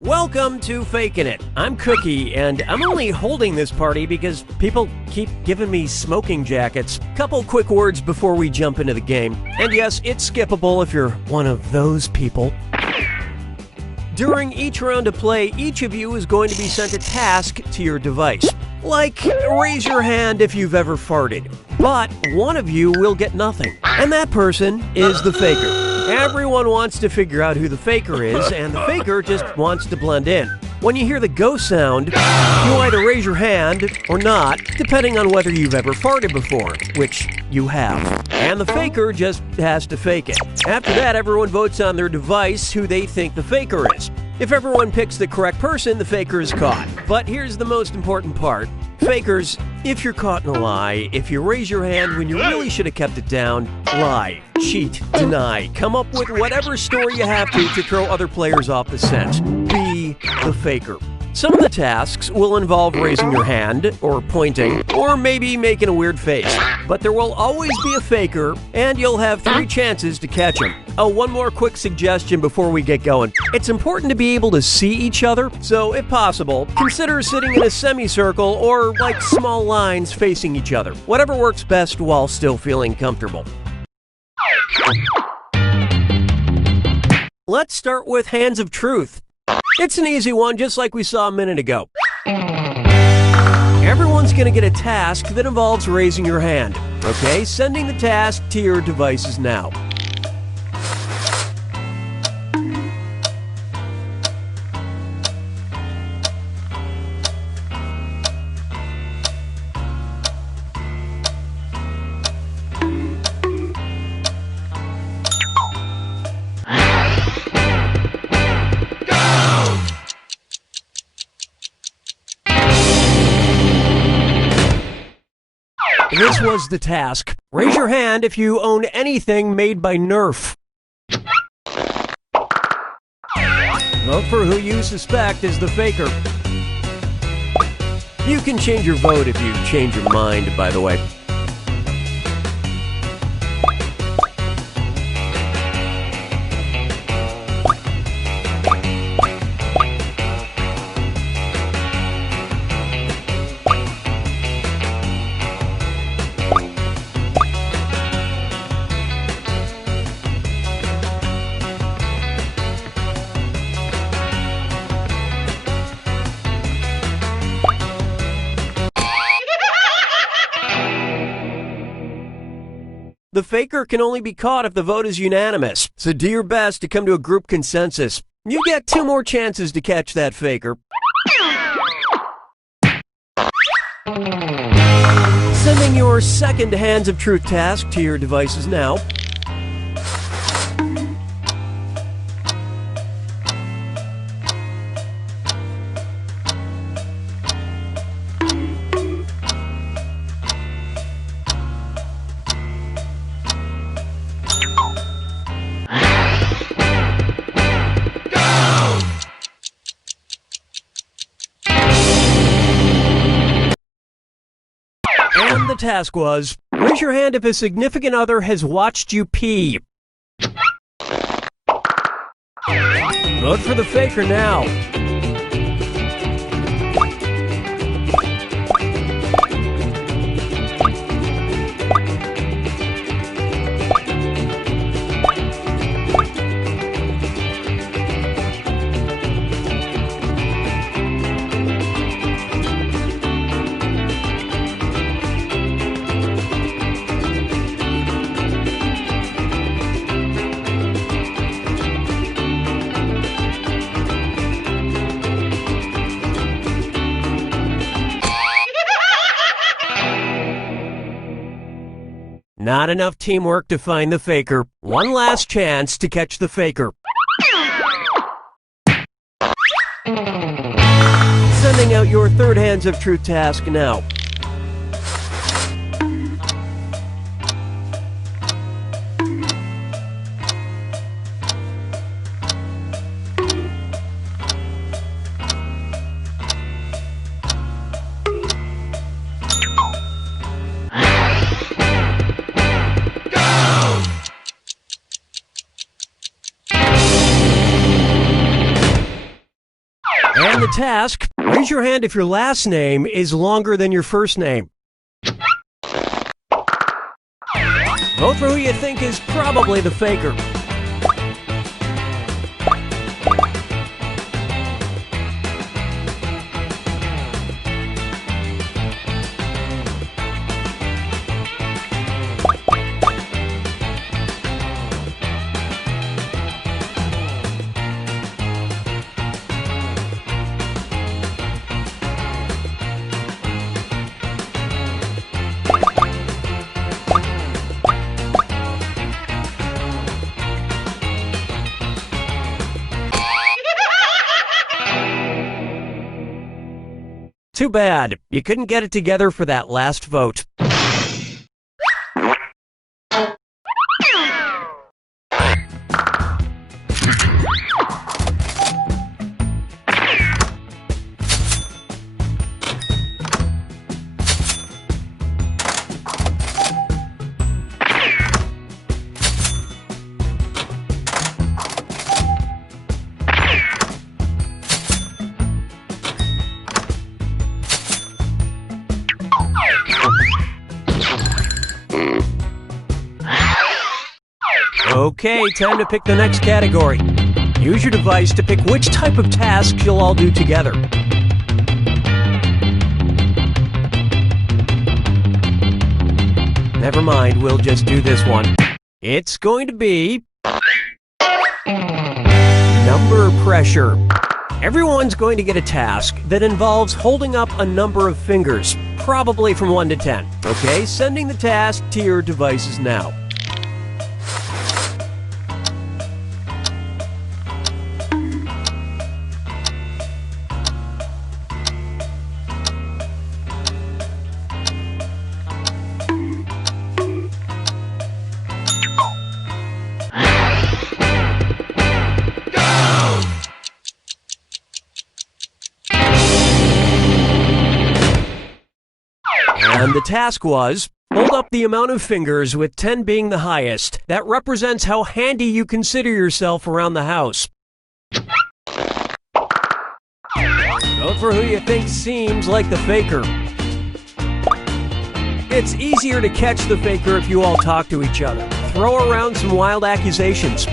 Welcome to Fakin' It. I'm Cookie, and I'm only holding this party because people keep giving me smoking jackets. Couple quick words before we jump into the game. And yes, it's skippable if you're one of those people. During each round of play, each of you is going to be sent a task to your device. Like, raise your hand if you've ever farted. But one of you will get nothing. And that person is the faker. Everyone wants to figure out who the faker is, and the faker just wants to blend in. When you hear the go sound, you either raise your hand or not, depending on whether you've ever farted before, which you have. And the faker just has to fake it. After that, everyone votes on their device who they think the faker is. If everyone picks the correct person, the faker is caught. But here's the most important part. Fakers, if you're caught in a lie, if you raise your hand when you really should have kept it down, lie, cheat, deny, come up with whatever story you have to throw other players off the scent. Be the faker. Some of the tasks will involve raising your hand, or pointing, or maybe making a weird face. But there will always be a faker, and you'll have 3 chances to catch him. Oh, one more quick suggestion before we get going. It's important to be able to see each other, so if possible, consider sitting in a semicircle or like small lines facing each other. Whatever works best while still feeling comfortable. Let's start with Hands of Truth. It's an easy one, just like we saw a minute ago. Everyone's going to get a task that involves raising your hand. Okay, sending the task to your devices now. This was the task. Raise your hand if you own anything made by Nerf. Vote for who you suspect is the faker. You can change your vote if you change your mind, by the way. The faker can only be caught if the vote is unanimous, so do your best to come to a group consensus. You get 2 more chances to catch that faker. Sending your second Hands of Truth task to your devices now. And the task was, raise your hand if a significant other has watched you pee. Vote for the faker now. Not enough teamwork to find the faker. One last chance to catch the faker. Sending out your third Hands of Truth task now. And the task, raise your hand if your last name is longer than your first name. Vote for who you think is probably the faker. Too bad. You couldn't get it together for that last vote. Okay, time to pick the next category. Use your device to pick which type of tasks you'll all do together. Never mind, we'll just do this one. It's going to be number pressure. Everyone's going to get a task that involves holding up a number of fingers, probably from 1 to 10. Okay, sending the task to your devices now. And the task was, hold up the amount of fingers with 10 being the highest. That represents how handy you consider yourself around the house. Vote for who you think seems like the faker. It's easier to catch the faker if you all talk to each other. Throw around some wild accusations.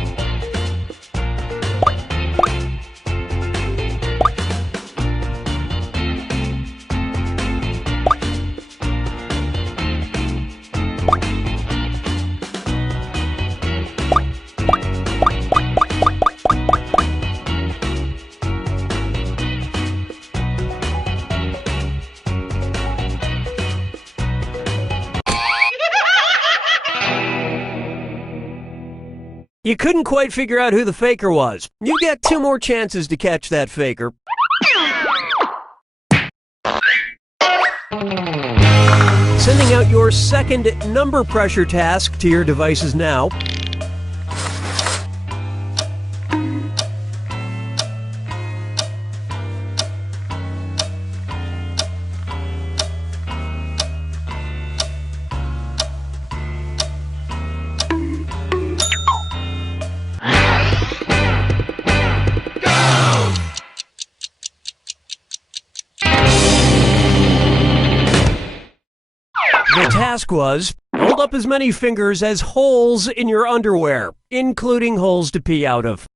You couldn't quite figure out who the faker was. You get 2 more chances to catch that faker. Sending out your second number pressure task to your devices now. The task was, hold up as many fingers as holes in your underwear, including holes to pee out of.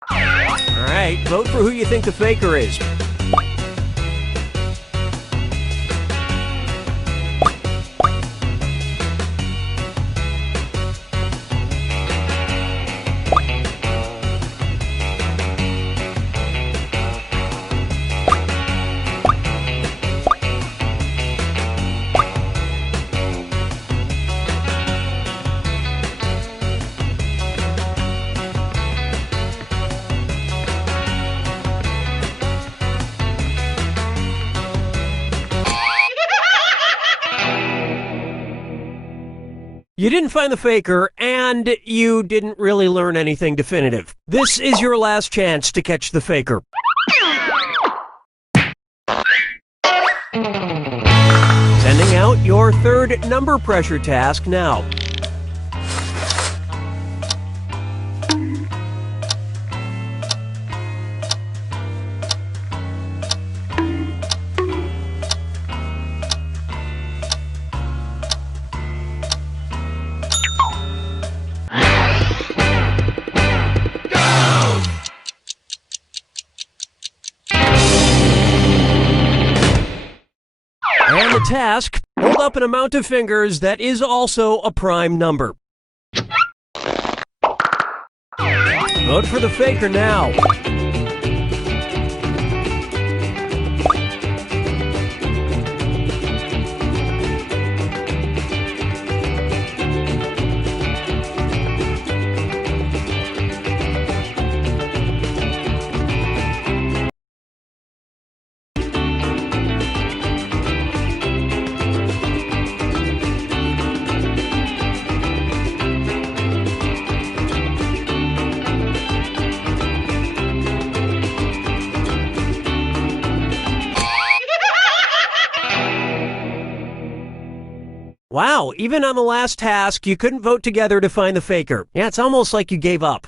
Alright, vote for who you think the faker is. You didn't find the faker, and you didn't really learn anything definitive. This is your last chance to catch the faker. Sending out your third number pressure task now. task: hold up an amount of fingers that is also a prime number. Vote for the faker now. Wow, even on the last task, you couldn't vote together to find the faker. Yeah, it's almost like you gave up.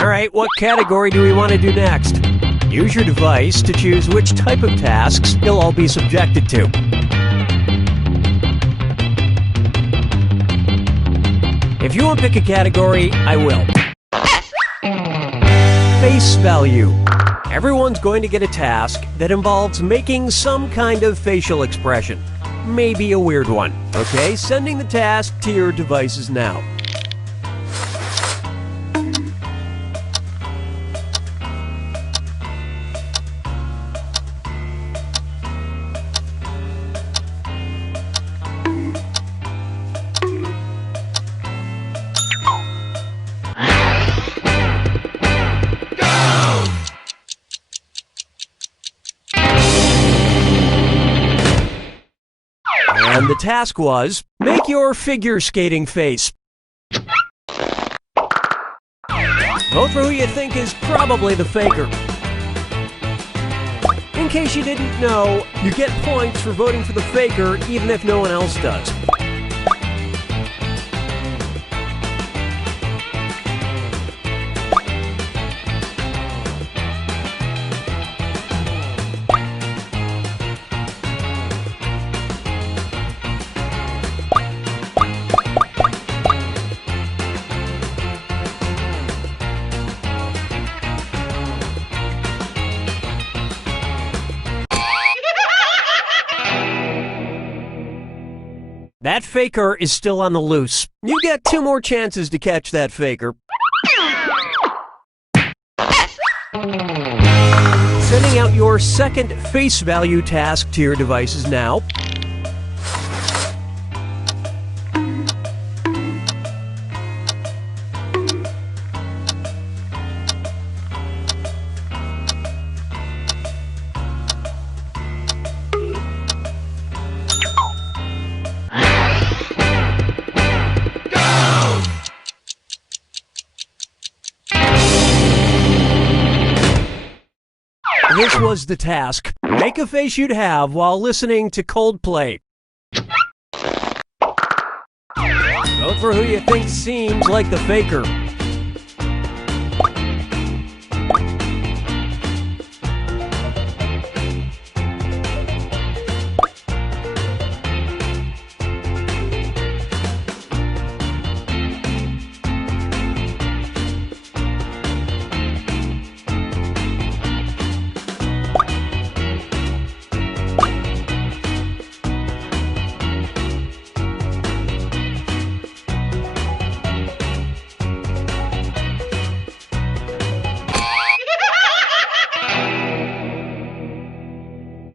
Alright, what category do we want to do next? Use your device to choose which type of tasks you'll all be subjected to. If you want to pick a category, I will. Face value. Everyone's going to get a task that involves making some kind of facial expression. Maybe a weird one. Okay, sending the task to your devices now. And the task was, make your figure skating face. Vote for who you think is probably the faker. In case you didn't know, you get points for voting for the faker even if no one else does. That faker is still on the loose. You get 2 more chances to catch that faker. Sending out your second face value task to your devices now. This was the task. Make a face you'd have while listening to Coldplay. Vote for who you think seems like the faker.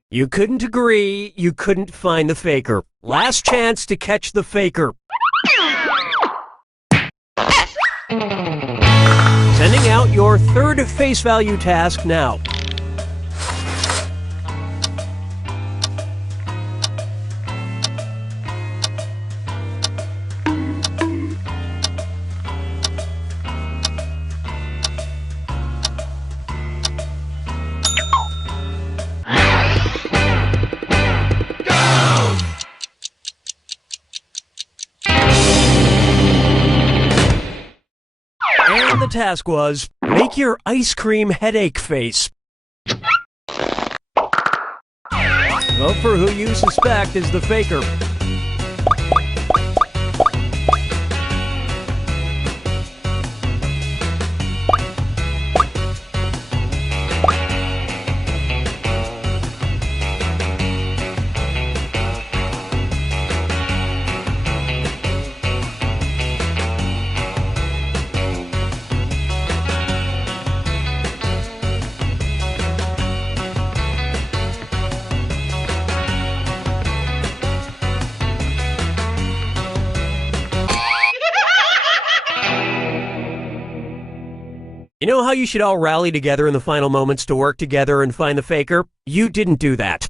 You couldn't agree, you couldn't find the faker. Last chance to catch the faker. Sending out your third face value task now. task was, make your ice cream headache face. Vote for who you suspect is the faker. You know how you should all rally together in the final moments to work together and find the faker? You didn't do that.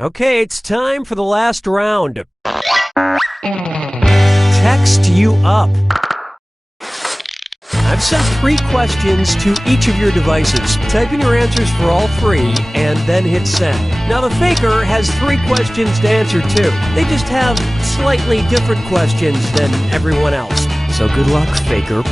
Okay, it's time for the last round. Text you up. I've sent 3 questions to each of your devices. Type in your answers for all 3 and then hit send. Now the faker has 3 questions to answer too. They just have slightly different questions than everyone else. So good luck, faker.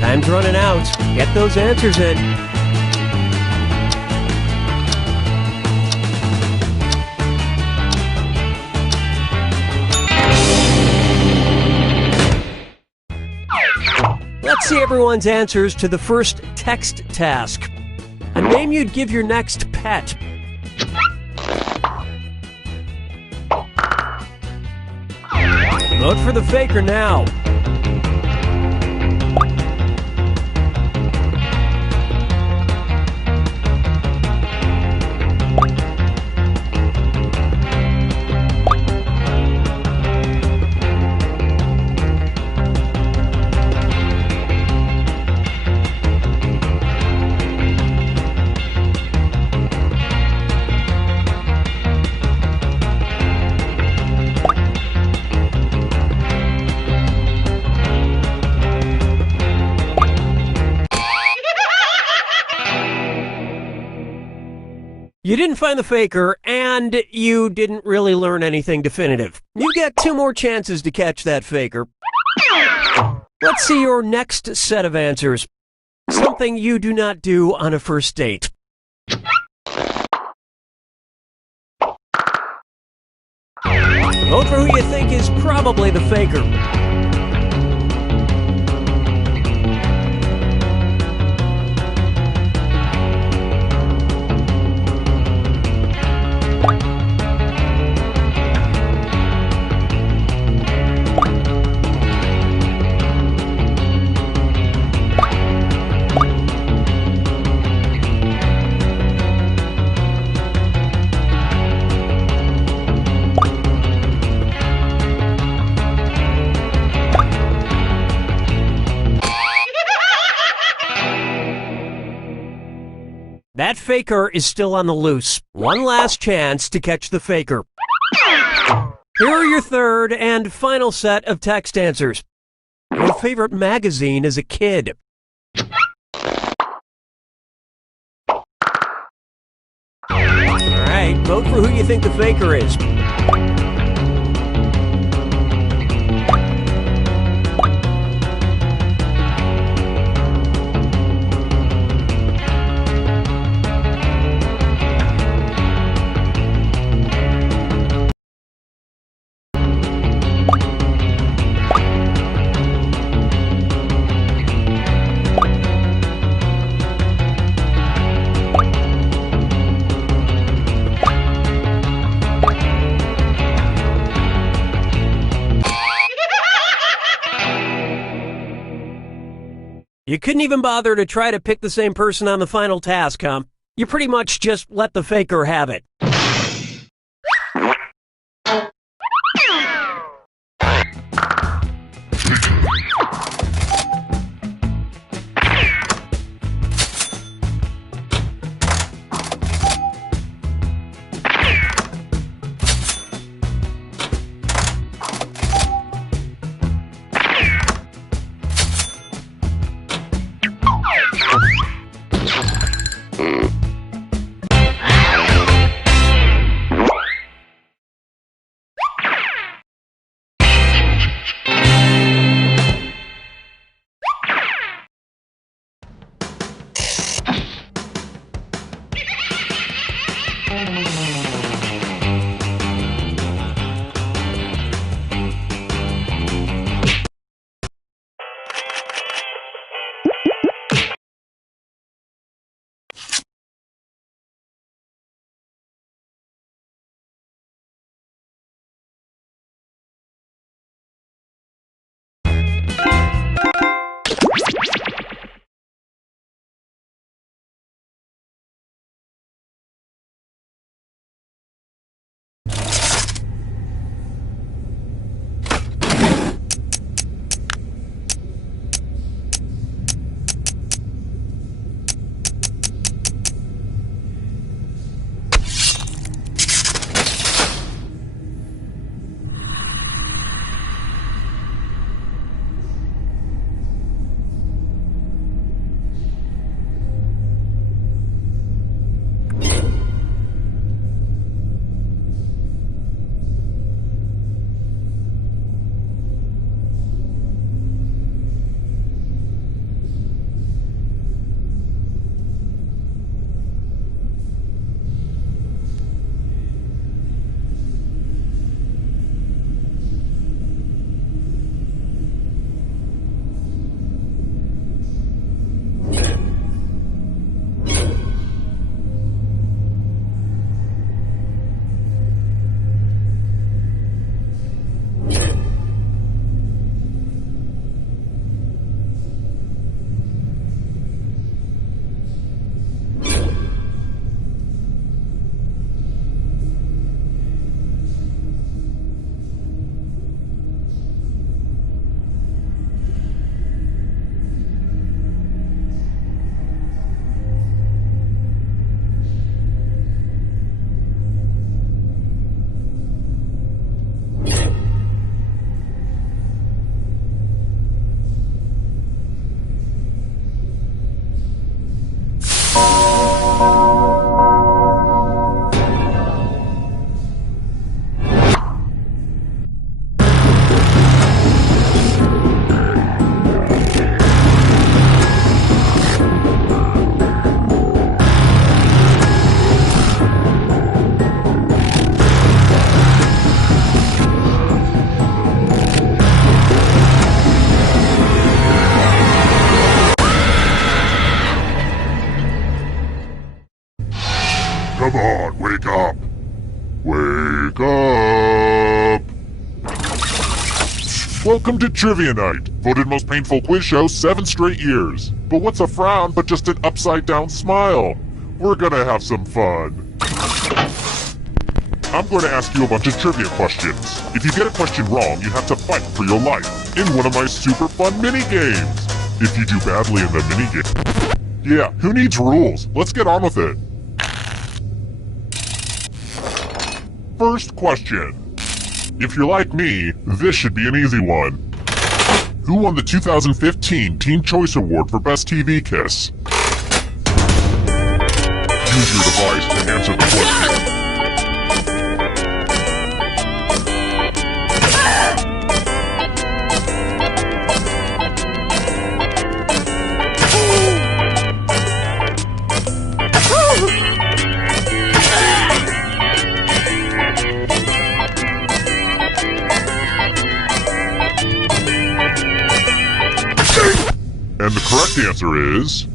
Time's running out. Get those answers in. Let's see everyone's answers to the first text task. A name you'd give your next pet. Vote for the faker now. You didn't find the faker, and you didn't really learn anything definitive. You get 2 more chances to catch that faker. Let's see your next set of answers. Something you do not do on a first date. Vote for who you think is probably the faker. That faker is still on the loose. One last chance to catch the faker. Here are your third and final set of text answers. Your favorite magazine as a kid. Alright, vote for who you think the faker is. You couldn't even bother to try to pick the same person on the final task, huh? You pretty much just let the faker have it. Come on, wake up! Wake up! Welcome to Trivia Night, voted most painful quiz show 7 straight years. But what's a frown but just an upside-down smile? We're gonna have some fun. I'm going to ask you a bunch of trivia questions. If you get a question wrong, you have to fight for your life in one of my super fun mini-games. If you do badly in the mini-game, Yeah, who needs rules? Let's get on with it. First question. If you're like me, this should be an easy one. Who won the 2015 Teen Choice Award for Best TV Kiss? Use your device to answer the question. And the correct answer is...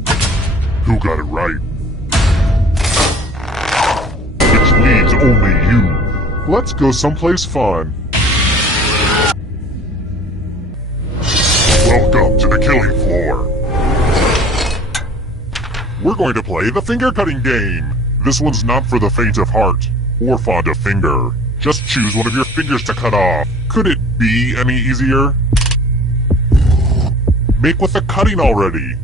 who got it right? Which leaves only you. Let's go someplace fun. Welcome to the killing floor. We're going to play the finger cutting game. This one's not for the faint of heart or fond of finger. Just choose one of your fingers to cut off. Could it be any easier? Make with the cutting already.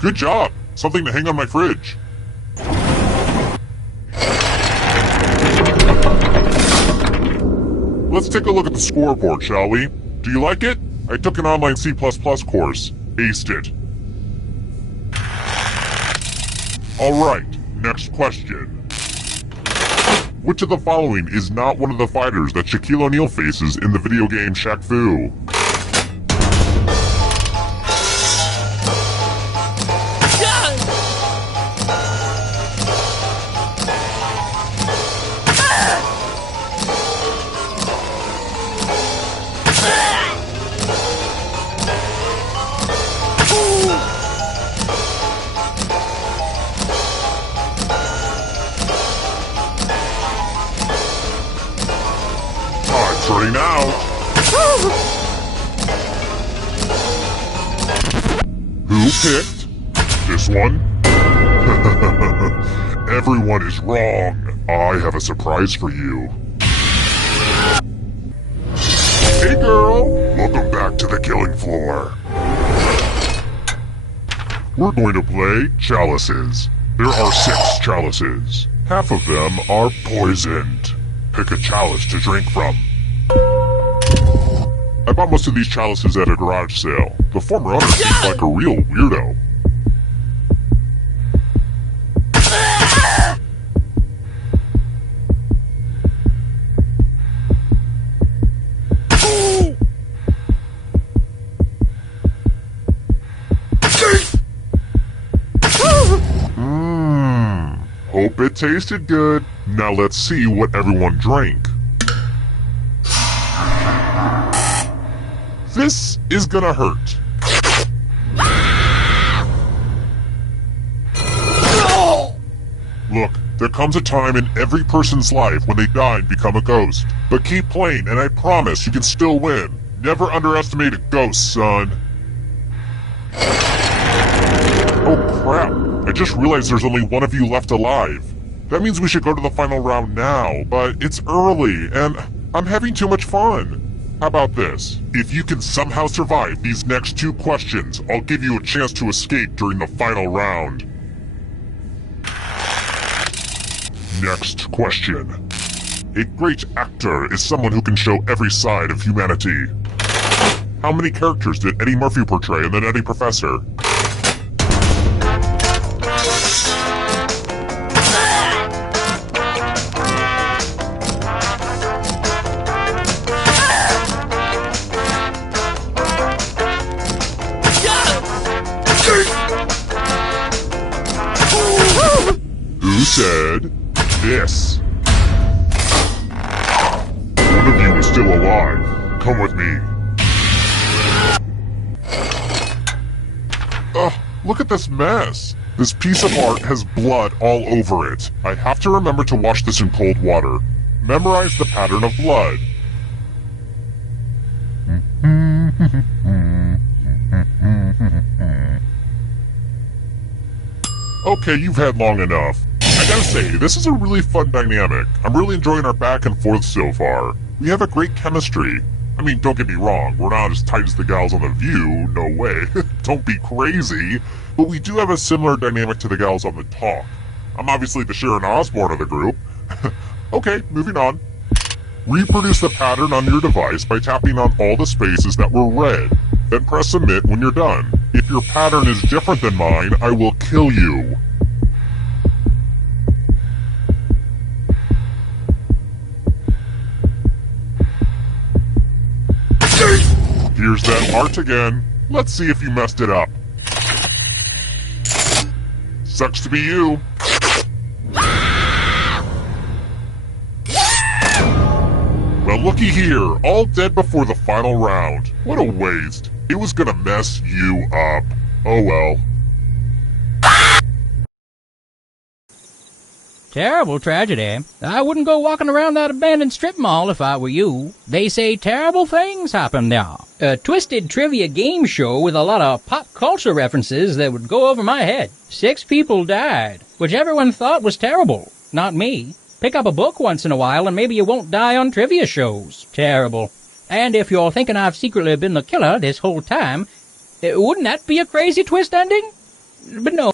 Good job! Something to hang on my fridge. Let's take a look at the scoreboard, shall we? Do you like it? I took an online C++ course. Aced it. Alright, next question. Which of the following is not one of the fighters that Shaquille O'Neal faces in the video game Shaq Fu? Running out. Who picked this one? Everyone is wrong. I have a surprise for you. Hey girl, welcome back to the killing floor. We're going to play chalices. There are 6 chalices. Half of them are poisoned. Pick a chalice to drink from. I bought most of these chalices at a garage sale. The former owner seems like a real weirdo. Hope it tasted good. Now let's see what everyone drank. This is gonna hurt. Look, there comes a time in every person's life when they die and become a ghost. But keep playing and I promise you can still win. Never underestimate a ghost, son. Oh crap, I just realized there's only one of you left alive. That means we should go to the final round now, but it's early and I'm having too much fun. How about this? If you can somehow survive these next 2 questions, I'll give you a chance to escape during the final round. Next question. A great actor is someone who can show every side of humanity. How many characters did Eddie Murphy portray in The Nutty Professor? Who said this? One of you is still alive. Come with me. Ugh, look at this mess. This piece of art has blood all over it. I have to remember to wash this in cold water. Memorize the pattern of blood. Okay, you've had long enough. I gotta say, this is a really fun dynamic. I'm really enjoying our back and forth so far. We have a great chemistry. I mean, don't get me wrong, we're not as tight as the gals on The View, no way. Don't be crazy. But we do have a similar dynamic to the gals on The Talk. I'm obviously the Sharon Osbourne of the group. Okay, moving on. Reproduce the pattern on your device by tapping on all the spaces that were red. Then press submit when you're done. If your pattern is different than mine, I will kill you. Here's that heart again. Let's see if you messed it up. Sucks to be you. Well, looky here. All dead before the final round. What a waste. It was gonna mess you up. Oh well. Terrible tragedy. I wouldn't go walking around that abandoned strip mall if I were you. They say terrible things happen there. A twisted trivia game show with a lot of pop culture references that would go over my head. 6 people died, which everyone thought was terrible. Not me. Pick up a book once in a while and maybe you won't die on trivia shows. Terrible. And if you're thinking I've secretly been the killer this whole time, wouldn't that be a crazy twist ending? But no.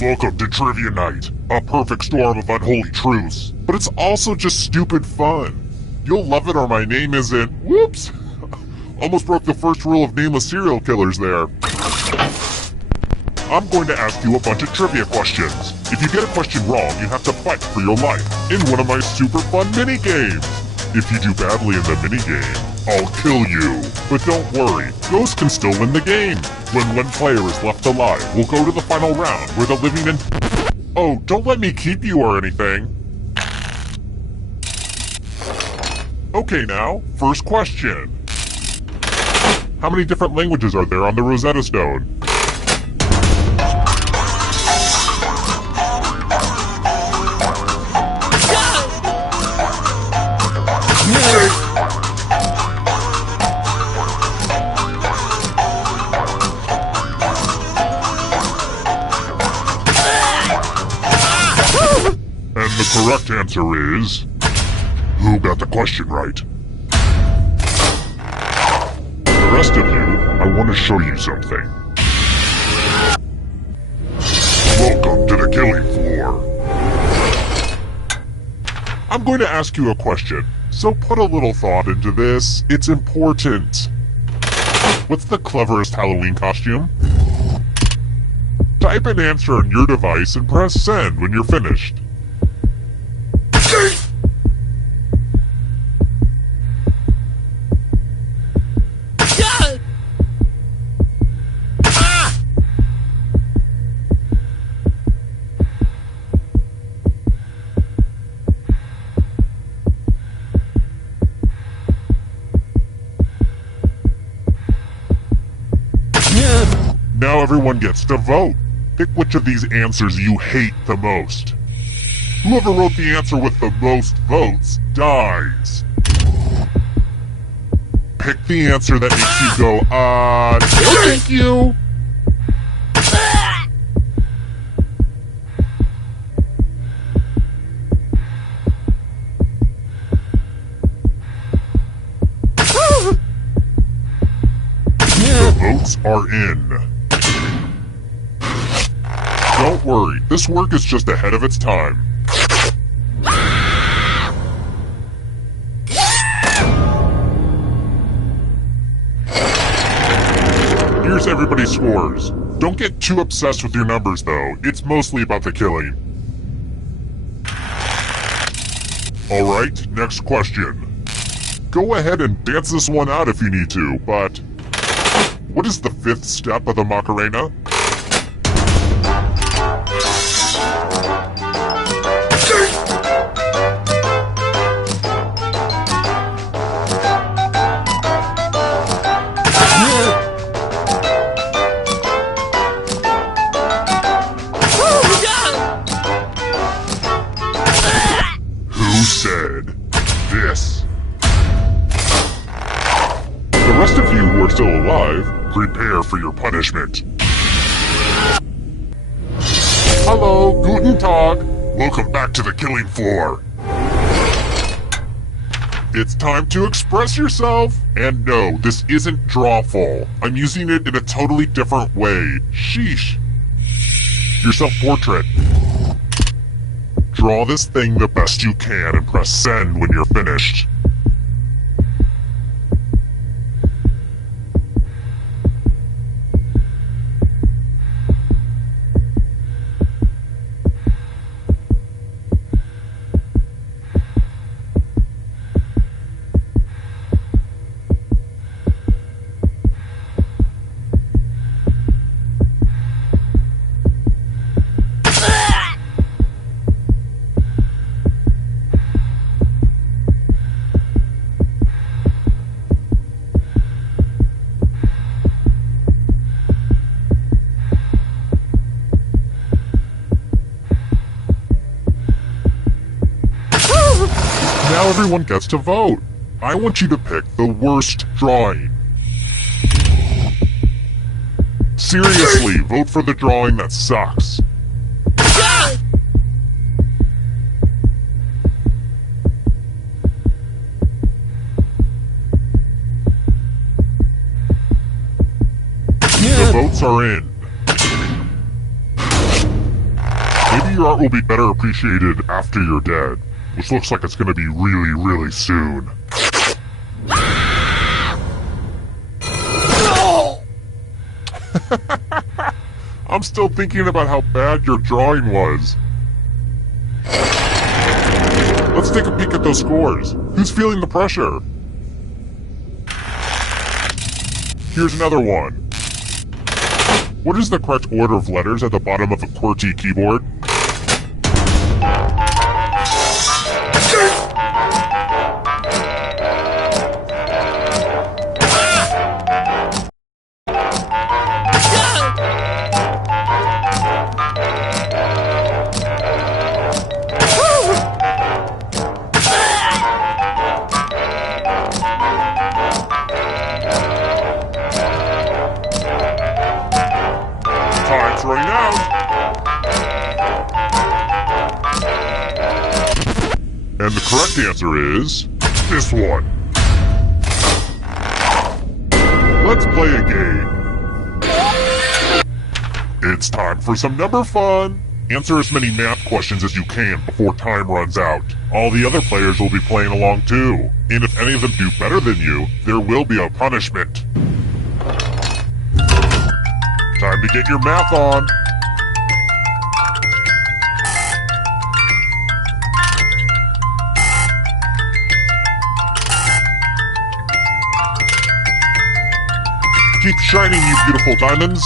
Welcome to Trivia Night, a perfect storm of unholy truths. But it's also just stupid fun. You'll love it or my name isn't... Whoops! Almost broke the first rule of nameless serial killers there. I'm going to ask you a bunch of trivia questions. If you get a question wrong, you have to fight for your life in one of my super fun mini-games. If you do badly in the mini-game, I'll kill you. But don't worry, ghosts can still win the game. When one player is left alive, we'll go to the final round where the living and... Oh, don't let me keep you or anything. Okay now, first question. How many different languages are there on the Rosetta Stone? And the correct answer is... Who got the question right? The rest of you, I want to show you something. Welcome to the killing floor. I'm going to ask you a question, so put a little thought into this. It's important. What's the cleverest Halloween costume? Type an answer on your device and press send when you're finished. Now everyone gets to vote. Pick which of these answers you hate the most. Whoever wrote the answer with the most votes dies. Pick the answer that makes you go, no thank you. The votes are in. Don't worry, this work is just ahead of its time. Here's everybody's scores. Don't get too obsessed with your numbers though, it's mostly about the killing. Alright, next question. Go ahead and dance this one out if you need to, but what is the fifth step of the Macarena? Who said this? The rest of you who are still alive, prepare for your punishment. Hello, guten Tag. Welcome back to the killing floor. It's time to express yourself. And no, this isn't drawful. I'm using it in a totally different way. Sheesh. Your self-portrait. Draw this thing the best you can and press send when you're finished. Now everyone gets to vote. I want you to pick the worst drawing. Seriously, vote for the drawing that sucks. The votes are in. Maybe your art will be better appreciated after you're dead. Which looks like it's gonna be really, really soon. I'm still thinking about how bad your drawing was. Let's take a peek at those scores. Who's feeling the pressure? Here's another one. What is the correct order of letters at the bottom of a QWERTY keyboard? Time's running out. And the correct answer is this one. Let's play a game. It's time for some number fun. Answer as many math questions as you can before time runs out. All the other players will be playing along too, and if any of them do better than you, there will be a punishment. Time to get your math on. Keep shining, you beautiful diamonds.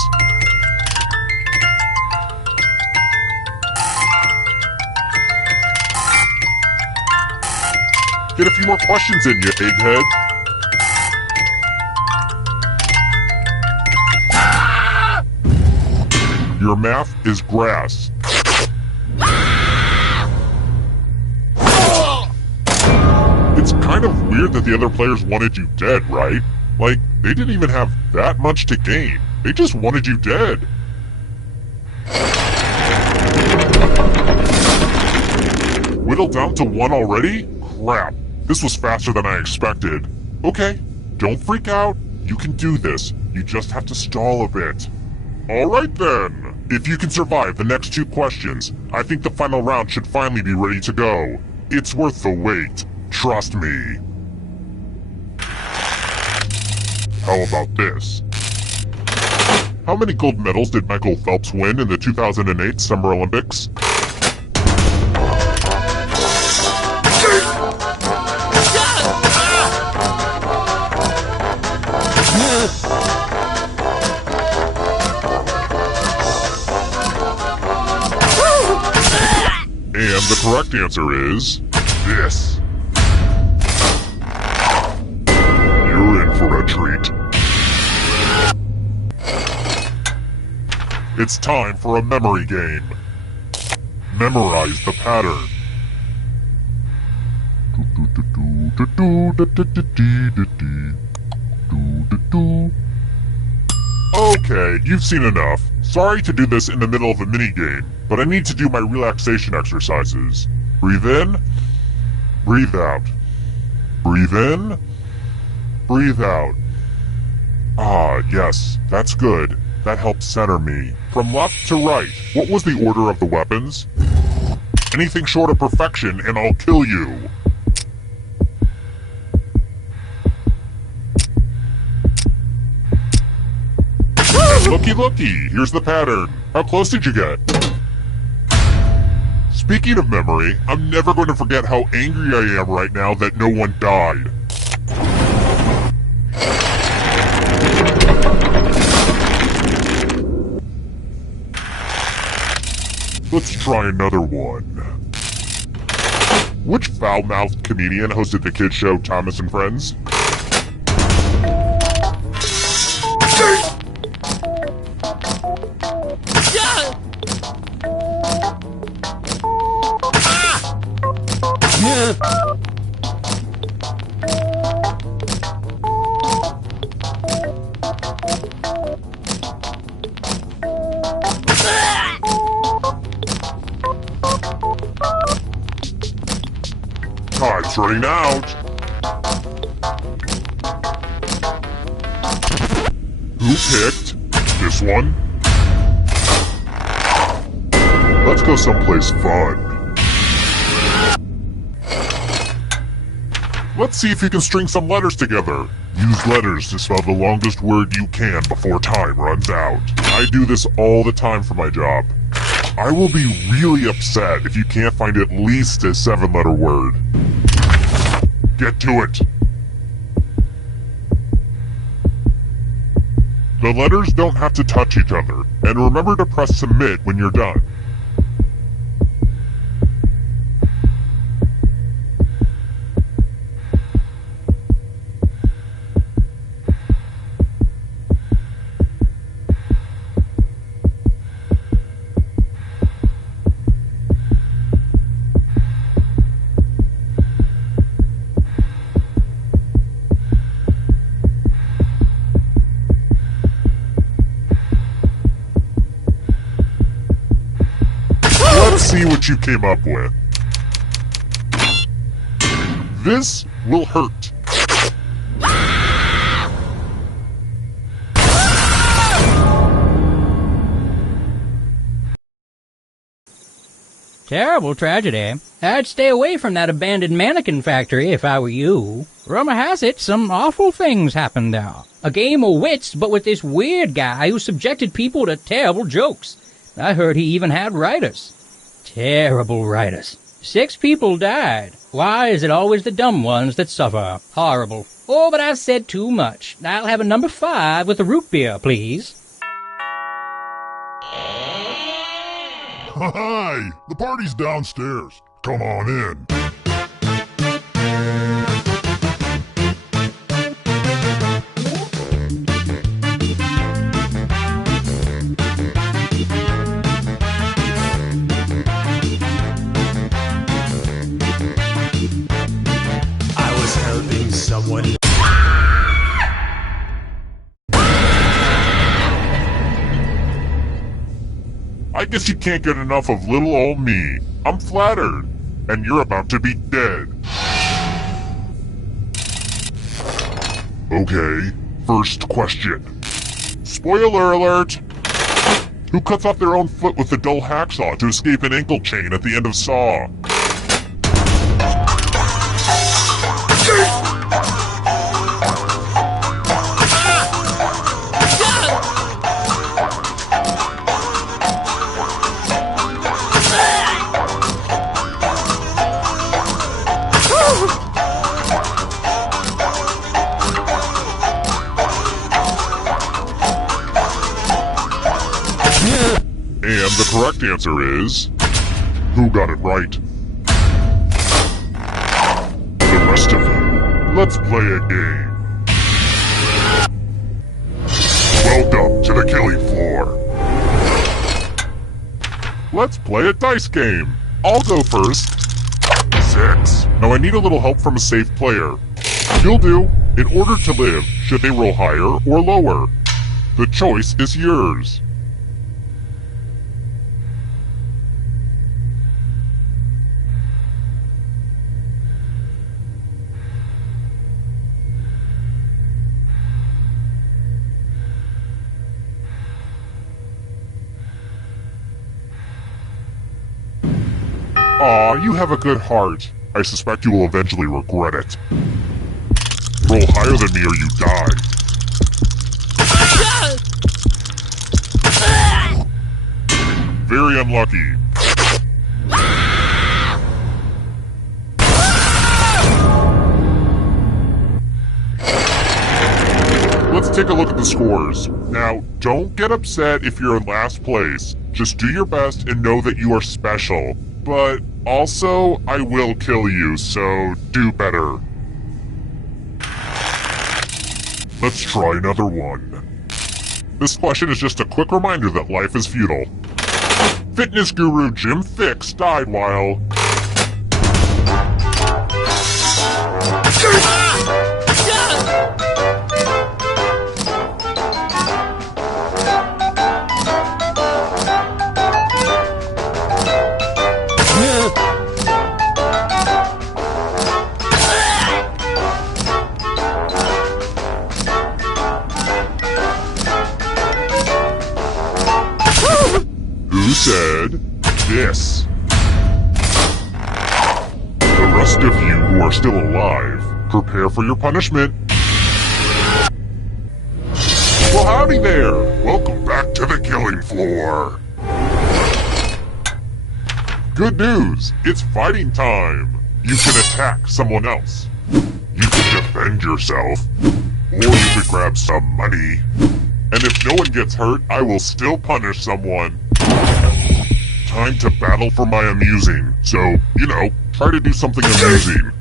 Get a few more questions in, you egghead. Your math is grass. It's kind of weird that the other players wanted you dead, right? Like, they didn't even have that much to gain. They just wanted you dead. Whittled down to 1 already? Crap. This was faster than I expected. Okay, don't freak out. You can do this. You just have to stall a bit. Alright then. If you can survive the next 2 questions, I think the final round should finally be ready to go. It's worth the wait. Trust me. How about this? How many gold medals did Michael Phelps win in the 2008 Summer Olympics? And the correct answer is this. You're in for a treat. It's time for a memory game. Memorize the pattern. Okay, you've seen enough. Sorry to do this in the middle of a mini-game, but I need to do my relaxation exercises. Breathe in, breathe out. Breathe in, breathe out. Ah, yes, that's good. That helps center me. From left to right, what was the order of the weapons? Anything short of perfection and I'll kill you. Looky, here's the pattern. How close did you get? Speaking of memory, I'm never going to forget how angry I am right now that no one died. Let's try another one. Which foul-mouthed comedian hosted the kids show Thomas and Friends? Time's running out. Who picked this one? Let's go someplace fun. Let's see if you can string some letters together. Use letters to spell the longest word you can before time runs out. I do this all the time for my job. I will be really upset if you can't find at least a 7-letter word. Get to it. The letters don't have to touch each other, and remember to press submit when you're done. Let's see what you came up with. This will hurt. Terrible tragedy. I'd stay away from that abandoned mannequin factory if I were you. Rumor has it some awful things happened there. A game of wits, but with this weird guy who subjected people to terrible jokes. I heard he even had writers. Terrible writers. 6 people died. Why is it always the dumb ones that suffer? Horrible. Oh, but I've said too much. I'll have a number 5 with a root beer, please. Hi! The party's downstairs. Come on in. I was helping someone. I guess you can't get enough of little old me. I'm flattered. And you're about to be dead. Okay, first question. Spoiler alert! Who cuts off their own foot with a dull hacksaw to escape an ankle chain at the end of Saw? And the correct answer is... Who got it right? The rest of you, let's play a game. Welcome to the killing floor. Let's play a dice game. I'll go first. 6. Now I need a little help from a safe player. You'll do. In order to live, should they roll higher or lower? The choice is yours. Aw, you have a good heart. I suspect you will eventually regret it. Roll higher than me or you die. Very unlucky. Let's take a look at the scores. Now, don't get upset if you're in last place. Just do your best and know that you are special. But also, I will kill you, so do better. Let's try another one. This question is just a quick reminder that life is futile. Fitness guru Jim Fix died while... Who said this? The rest of you who are still alive, prepare for your punishment. Well, howdy there! Welcome back to the killing floor. Good news! It's fighting time! You can attack someone else. You can defend yourself. Or you could grab some money. And if no one gets hurt, I will still punish someone. Time to battle for my amusing. So, you know, try to do something amusing.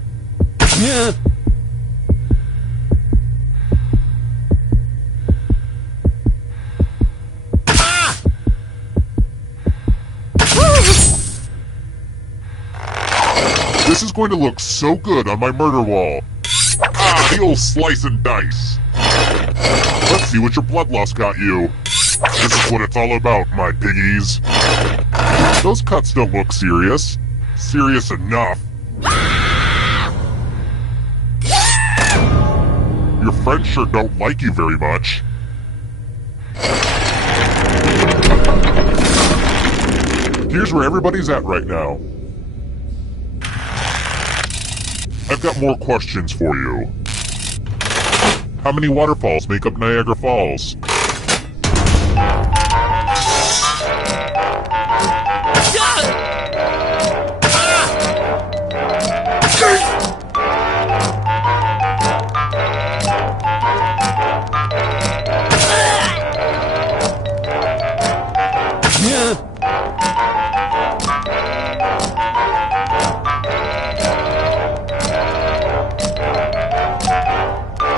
This is going to look so good on my murder wall. Ah, the old slice and dice. Let's see what your bloodlust got you. This is what it's all about, my piggies. Those cuts don't look serious. Serious enough. Your friends sure don't like you very much. Here's where everybody's at right now. I've got more questions for you. How many waterfalls make up Niagara Falls?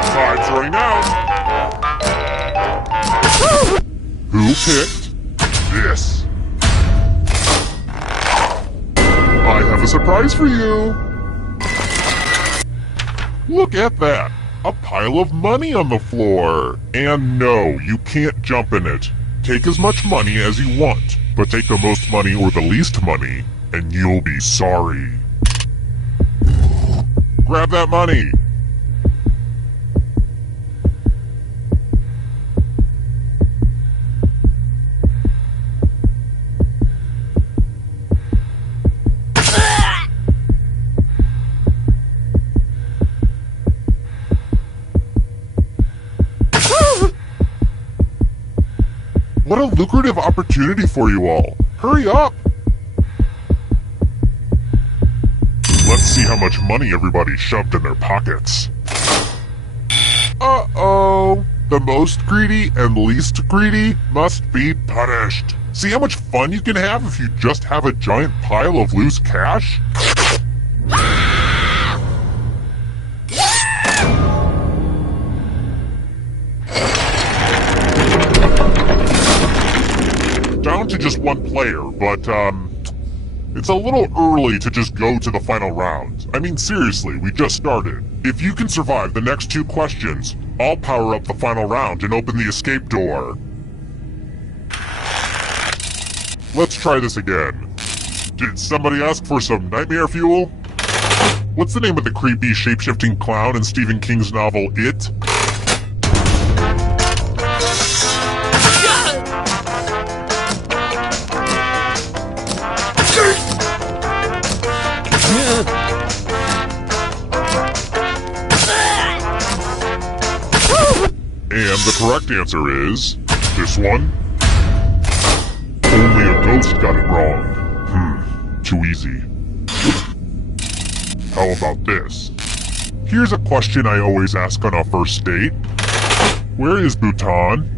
Time's running out. Who picked this? I have a surprise for you. Look at that. A pile of money on the floor. And no, you can't jump in it. Take as much money as you want, but take the most money or the least money, and you'll be sorry. Grab that money. What a lucrative opportunity for you all. Hurry up! Let's see how much money everybody shoved in their pockets. Uh-oh. The most greedy and least greedy must be punished. See how much fun you can have if you just have a giant pile of loose cash? Down to just one player, but, it's a little early to just go to the final round. I mean, seriously, we just started. If you can survive the next 2 questions, I'll power up the final round and open the escape door. Let's try this again. Did somebody ask for some nightmare fuel? What's the name of the creepy, shape-shifting clown in Stephen King's novel, It? And the correct answer is this one. Only a ghost got it wrong. Too easy. How about this? Here's a question I always ask on a first date. Where is Bhutan?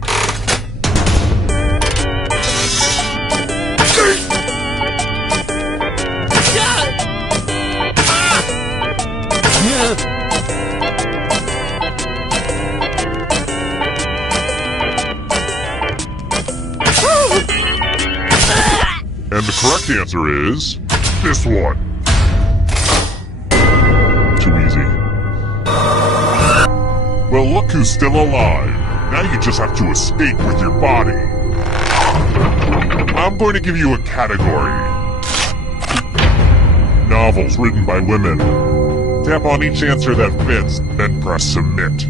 And the correct answer is this one. Too easy. Well, look who's still alive. Now you just have to escape with your body. I'm going to give you a category. Novels written by women. Tap on each answer that fits, then press submit.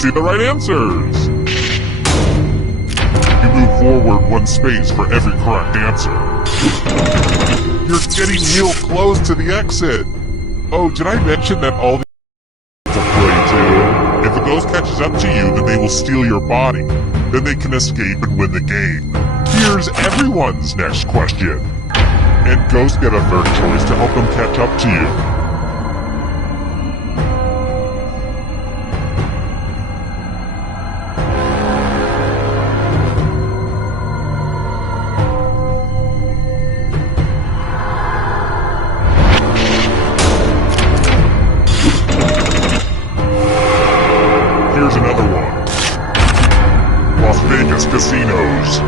See the right answers. You move forward 1 space for every correct answer. You're getting real close to the exit. Oh, did I mention that all the afraid to? If a ghost catches up to you, then they will steal your body. Then they can escape and win the game. Here's everyone's next question. And ghosts get a third choice to help them catch up to you. Here's another one. Las Vegas casinos.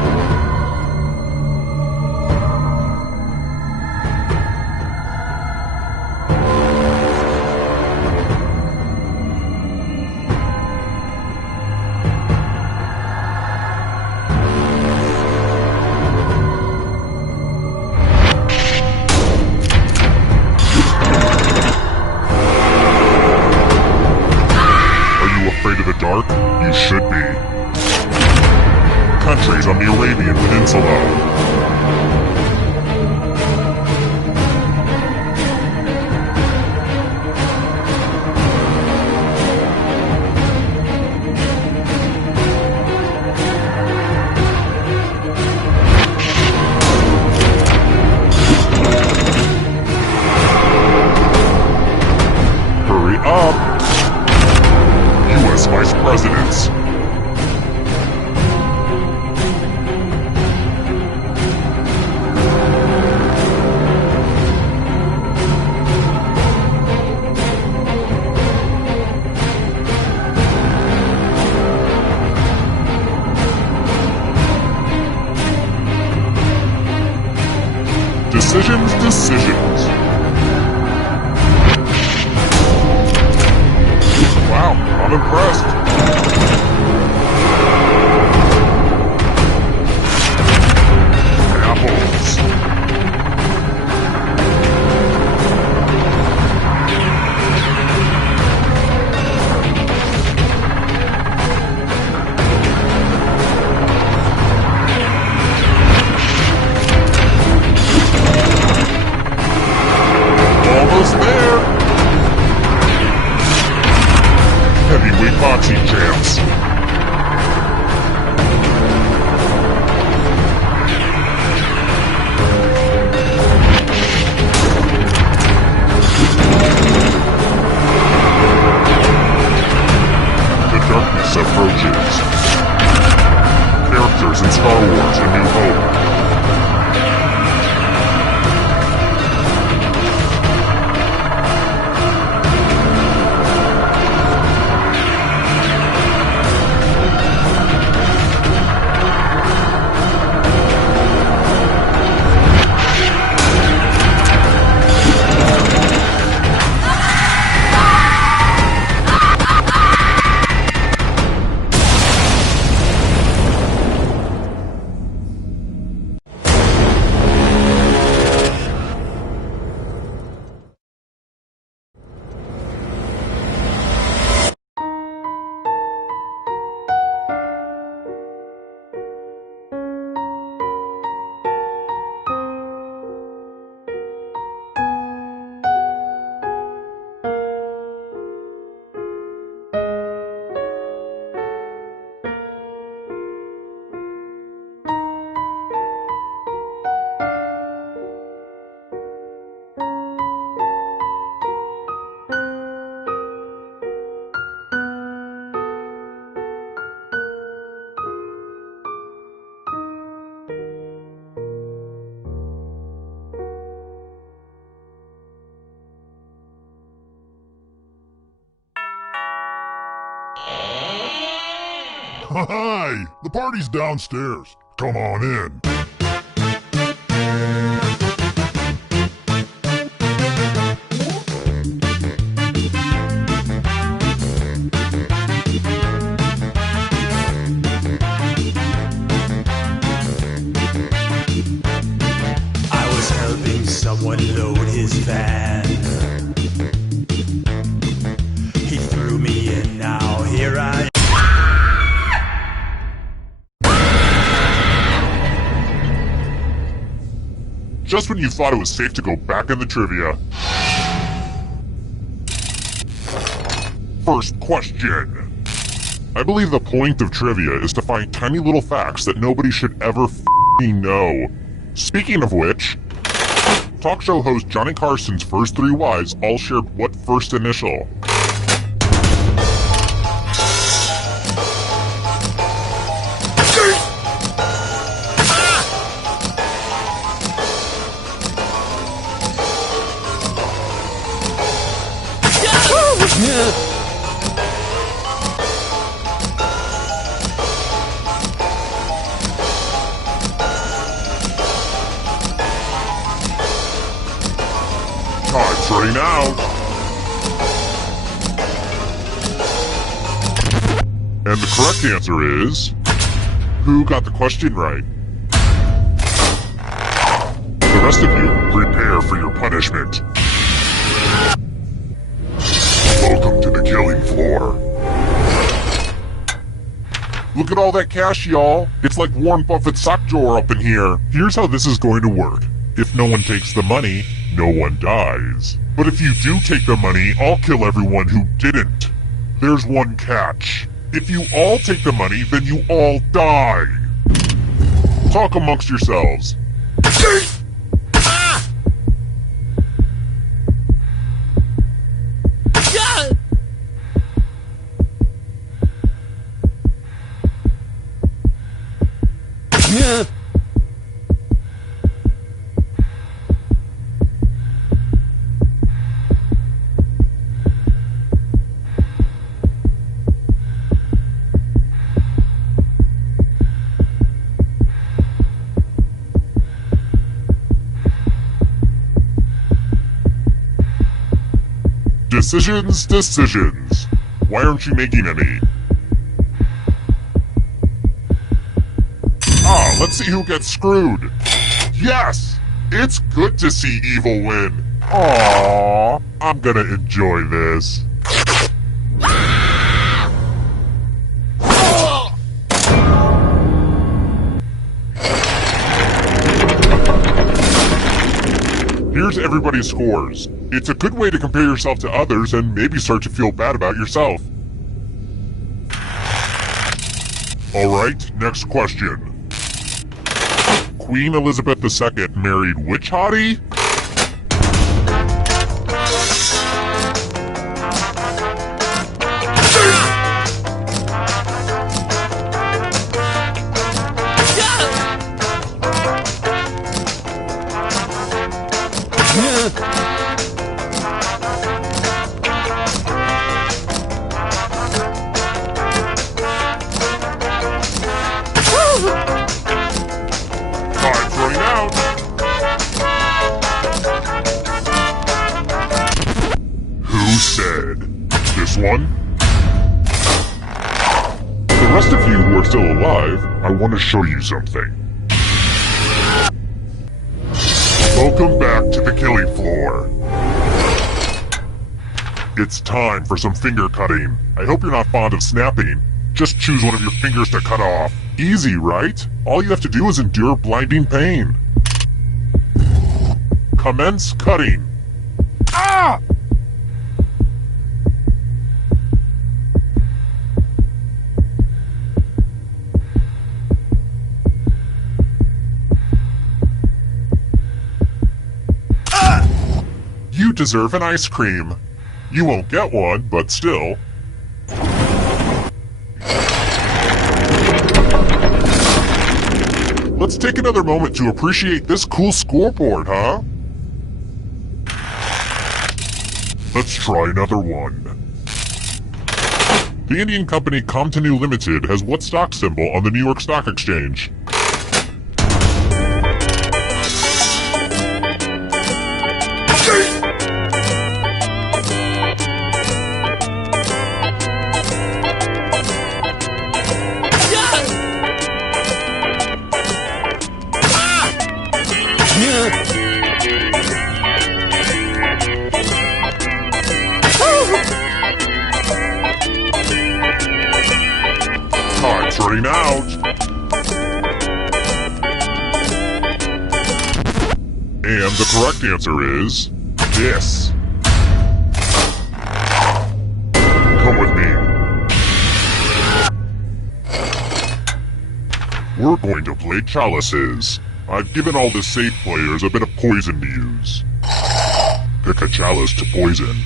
on the Arabian Peninsula. Hurry up! U.S. Vice Presidents. Decisions. Wow, I'm impressed. Apples. Almost there. Heavyweight boxing champs. The darkness approaches. Characters in Star Wars: A New Hope. Hi! The party's downstairs. Come on in. I was helping someone load his van. He threw me in, now here I am. Just when you thought it was safe to go back in the trivia. First question. I believe the point of trivia is to find tiny little facts that nobody should ever f***ing know. Speaking of which, talk show host Johnny Carson's first three wives all shared what first initial? Time's running out. And the correct answer is... who got the question right? The rest of you, prepare for your punishment. Welcome to the killing floor. Look at all that cash, y'all. It's like Warren Buffett's sock drawer up in here. Here's how this is going to work. If no one takes the money, no one dies. But if you do take the money, I'll kill everyone who didn't. There's one catch. If you all take the money, then you all die. Talk amongst yourselves. Decisions. Why aren't you making any? Let's see who gets screwed. Yes! It's good to see evil win. Aww, I'm gonna enjoy this. Here's everybody's scores. It's a good way to compare yourself to others and maybe start to feel bad about yourself. Alright, next question. Queen Elizabeth II married which hottie? Time's running out. Who said? This one? The rest of you who are still alive, I want to show you something. Welcome back to the killing floor. It's time for some finger cutting. I hope you're not fond of snapping. Just choose one of your fingers to cut off. Easy, right? All you have to do is endure blinding pain. Commence cutting. Ah! You deserve an ice cream. You won't get one, but still. Let's take another moment to appreciate this cool scoreboard, huh? Let's try another one. The Indian company Comptanu Limited has what stock symbol on the New York Stock Exchange? Time's running out. And the correct answer is this. Come with me. We're going to play chalices. I've given all the safe players a bit of poison to use. Pick a chalice to poison.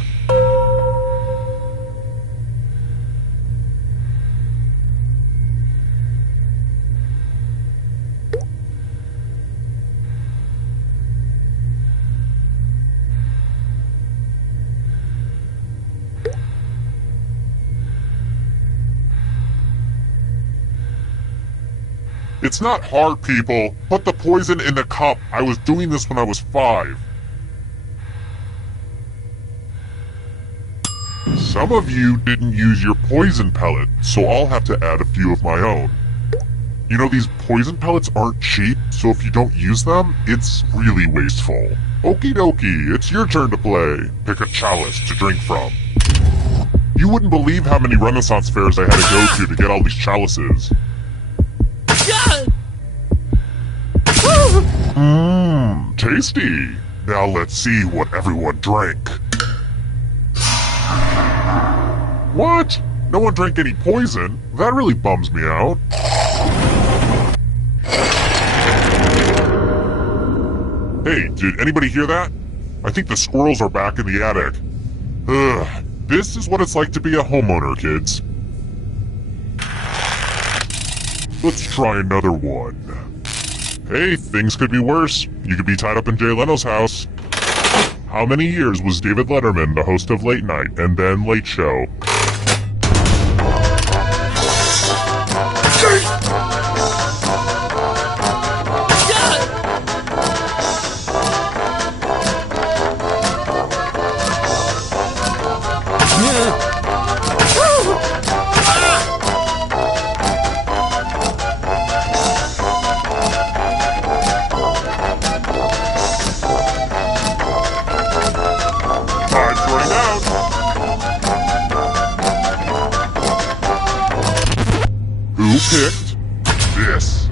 It's not hard, people. Put the poison in the cup. I was doing this when I was 5. Some of you didn't use your poison pellet, so I'll have to add a few of my own. You know, these poison pellets aren't cheap, so if you don't use them, it's really wasteful. Okie dokie, it's your turn to play. Pick a chalice to drink from. You wouldn't believe how many Renaissance fairs I had to go to get all these chalices. Mmm, tasty. Now let's see what everyone drank. What? No one drank any poison? That really bums me out. Hey, did anybody hear that? I think the squirrels are back in the attic. Ugh, this is what it's like to be a homeowner, kids. Let's try another one. Hey, things could be worse. You could be tied up in Jay Leno's house. How many years was David Letterman the host of Late Night and then Late Show? Who picked this?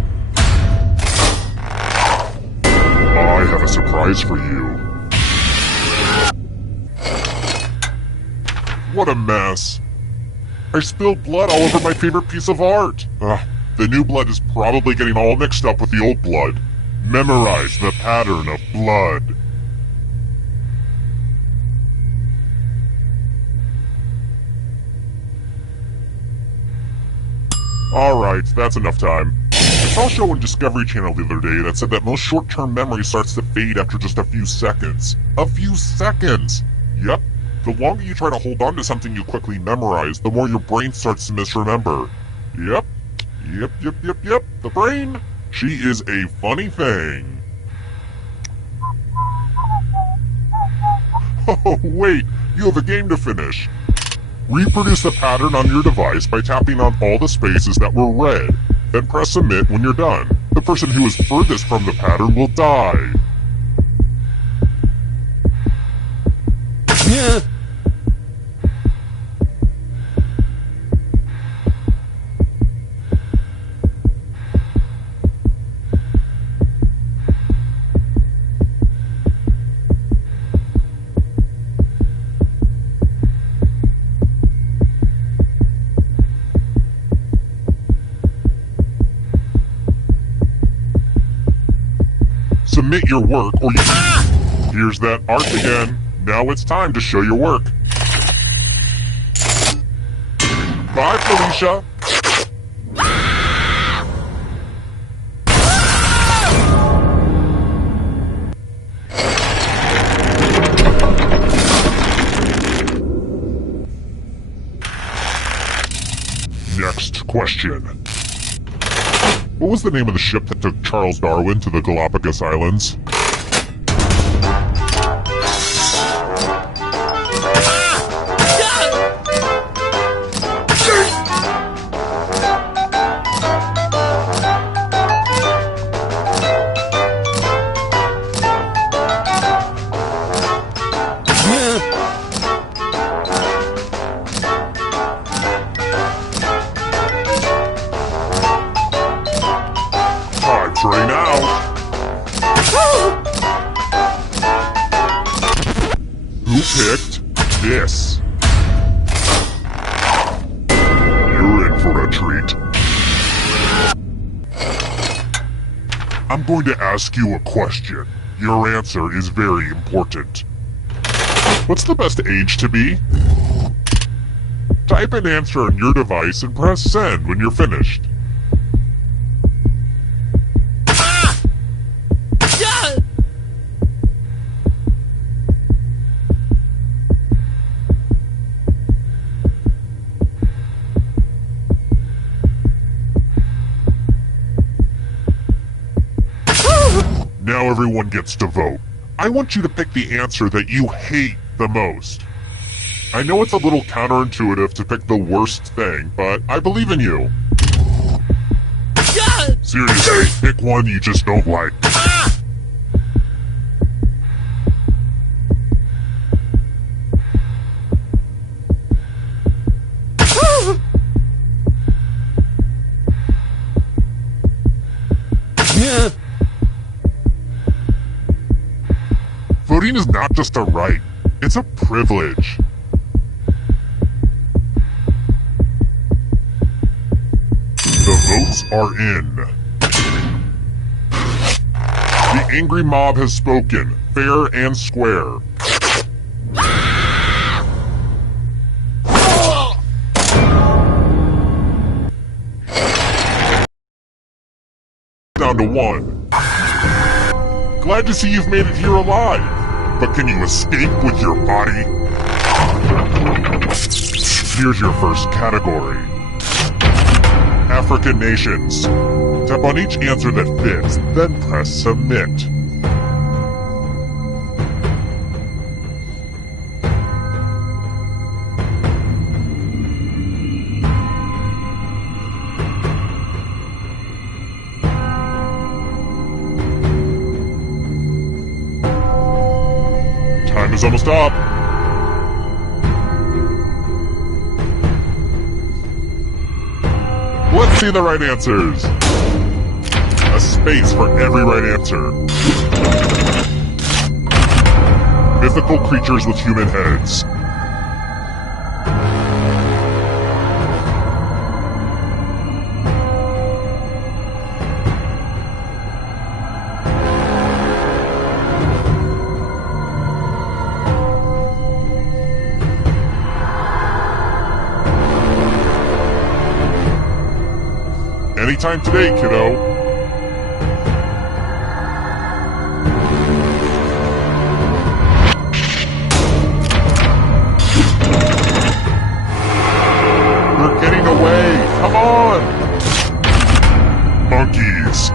I have a surprise for you. What a mess. I spilled blood all over my favorite piece of art. The new blood is probably getting all mixed up with the old blood. Memorize the pattern of blood. Alright, that's enough time. I saw a show on Discovery Channel the other day that said that most short-term memory starts to fade after just a few seconds. A few seconds! Yep. The longer you try to hold on to something you quickly memorize, the more your brain starts to misremember. Yep. The brain. She is a funny thing. Oh, wait. You have a game to finish. Reproduce the pattern on your device by tapping on all the spaces that were red. Then press submit when you're done. The person who is furthest from the pattern will die. Submit your work or you... Here's that art again. Now it's time to show your work. Bye, Felicia. Next question. What was the name of the ship that took Charles Darwin to the Galapagos Islands? Train out. Who picked this? You're in for a treat. I'm going to ask you a question. Your answer is very important. What's the best age to be? Type an answer on your device and press send when you're finished. Now everyone gets to vote. I want you to pick the answer that you hate the most. I know it's a little counterintuitive to pick the worst thing, but I believe in you. Seriously, pick one you just don't like. Voting is not just a right, it's a privilege. The votes are in. The angry mob has spoken, fair and square. Down to 1. Glad to see you've made it here alive, but can you escape with your body? Here's your first category. African nations. Tap on each answer that fits, then press submit. Time is almost up. Let's see the right answers. A space for every right answer. Mythical creatures with human heads. Anytime today, kiddo. We're getting away. Come on. Monkeys.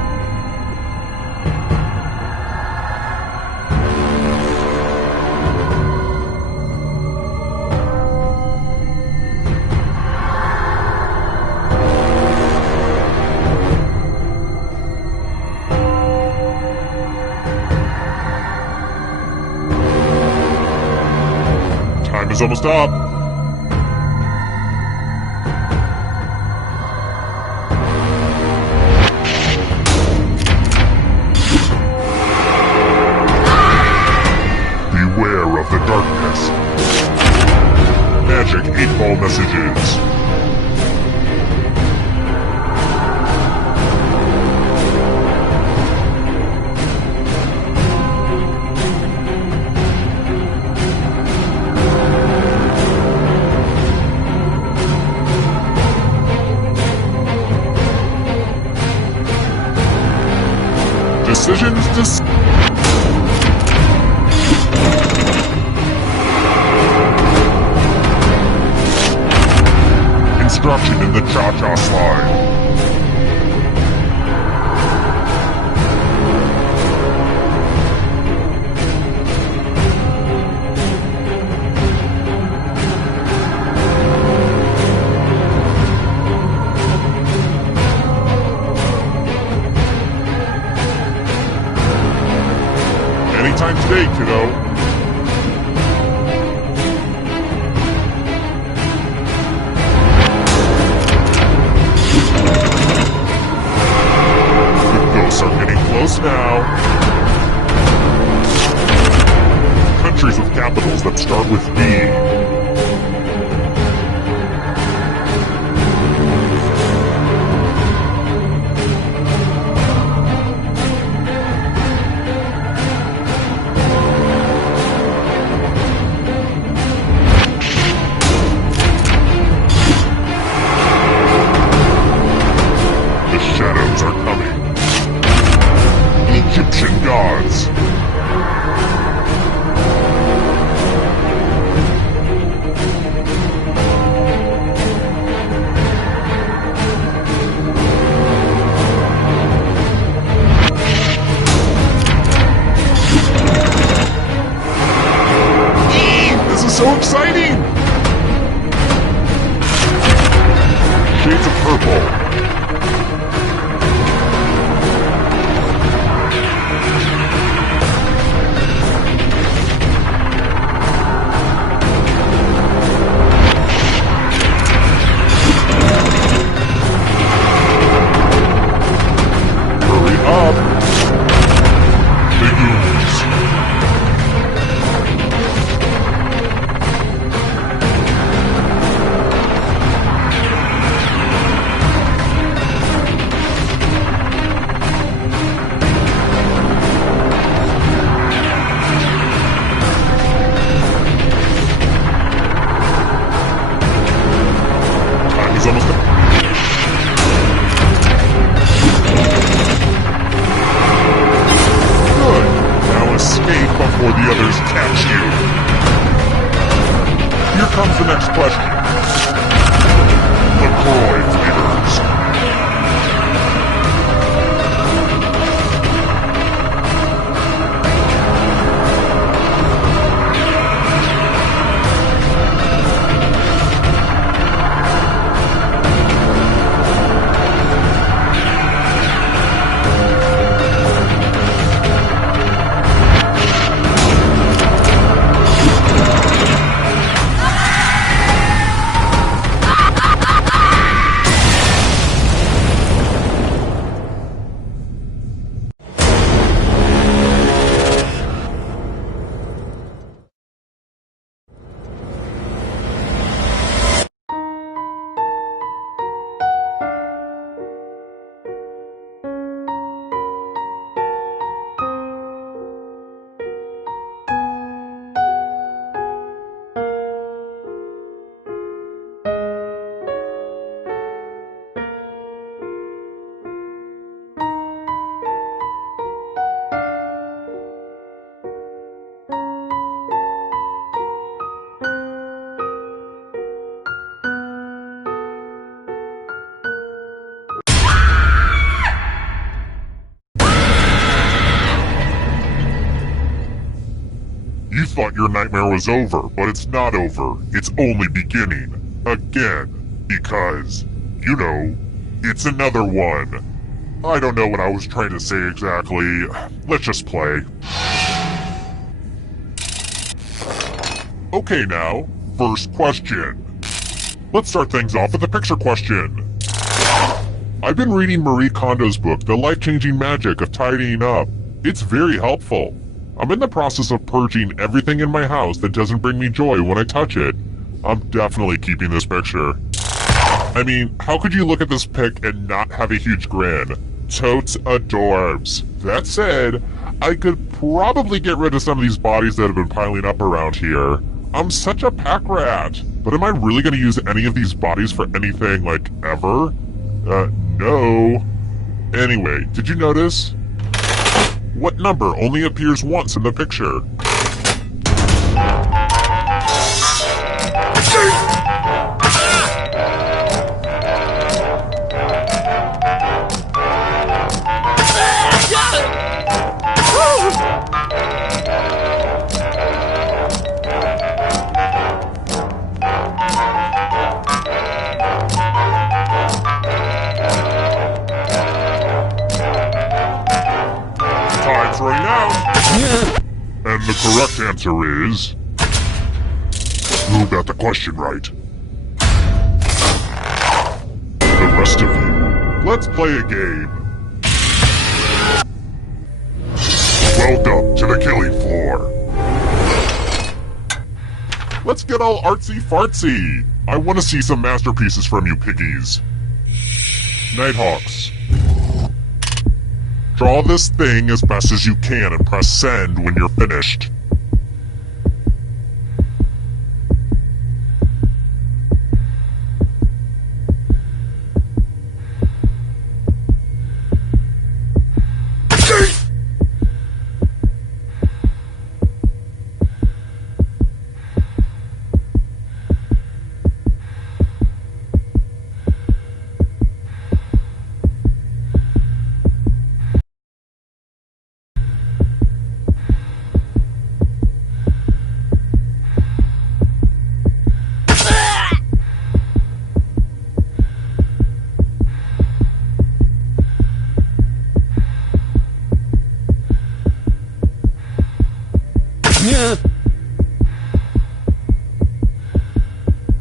Time is almost up. Beware of the darkness. Magic 8-ball messages. Decisions to... Instruction in the cha-cha slide. Anytime today, kiddo. The ghosts are getting close now. Countries with capitals that start with B. Shadows are coming. Egyptian gods. This is so exciting! Shades of purple. thought your nightmare was over, but it's not over. It's only beginning. Again. Because, you know, it's another one. I don't know what I was trying to say exactly. Let's just play. Okay now, first question. Let's start things off with a picture question. I've been reading Marie Kondo's book, The Life-Changing Magic of Tidying Up. It's very helpful. I'm in the process of purging everything in my house that doesn't bring me joy when I touch it. I'm definitely keeping this picture. I mean, how could you look at this pic and not have a huge grin? Totes adorbs. That said, I could probably get rid of some of these bodies that have been piling up around here. I'm such a pack rat. But am I really going to use any of these bodies for anything, like, ever? No. Anyway, did you notice? What number only appears once in the picture? Time's running out. And the correct answer is... Who got the question right? The rest of you, let's play a game. Welcome to the killing floor. Let's get all artsy-fartsy. I want to see some masterpieces from you piggies. Nighthawks. Draw this thing as best as you can and press send when you're finished.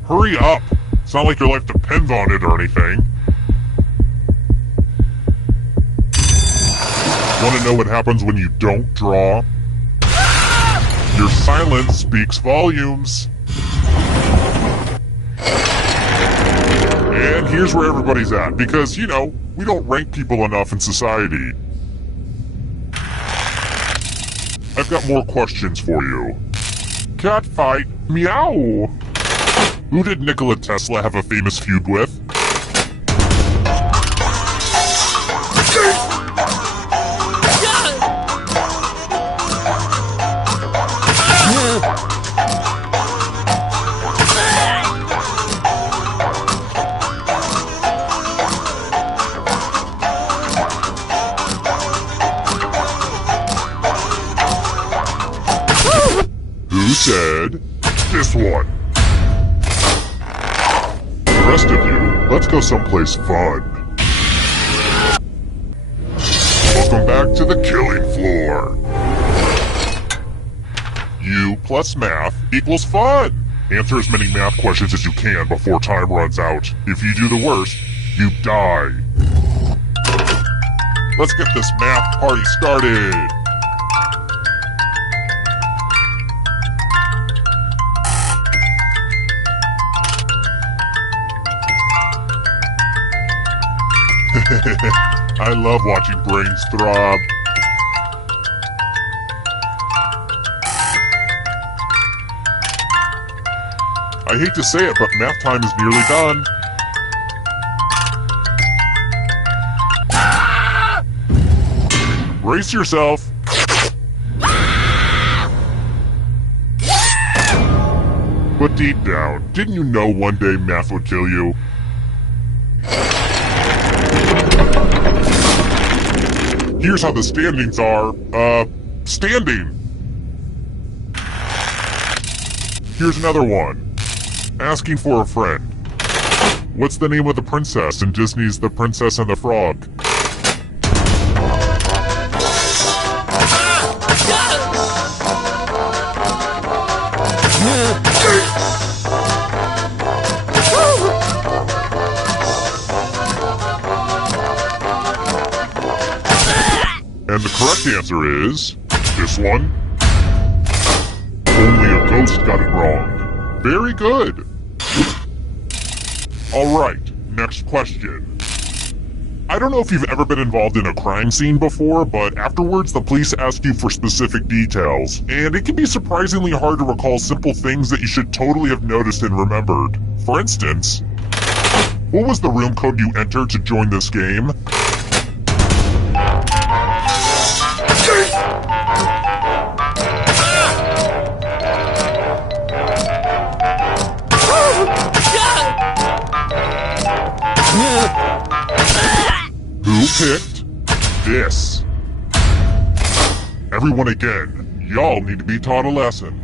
Hurry up! It's not like your life depends on it or anything. Want to know what happens when you don't draw? Your silence speaks volumes. And here's where everybody's at, because, you know, we don't rank people enough in society. I've got more questions for you. Cat fight, meow! Who did Nikola Tesla have a famous feud with? Who said this one? The rest of you, let's go someplace fun. Welcome back to the killing floor. U plus math equals fun. Answer as many math questions as you can before time runs out. If you do the worst, you die. Let's get this math party started. I love watching brains throb. I hate to say it, but math time is nearly done. Brace yourself. But deep down, didn't you know one day math would kill you? Here's how the standings are, standing. Here's another one. Asking for a friend. What's the name of the princess in Disney's The Princess and the Frog? And the correct answer is this one. Only a ghost got it wrong. Very good. Alright, next question. I don't know if you've ever been involved in a crime scene before, but afterwards the police ask you for specific details, and it can be surprisingly hard to recall simple things that you should totally have noticed and remembered. For instance, what was the room code you entered to join this game? Who picked this? Everyone again, y'all need to be taught a lesson.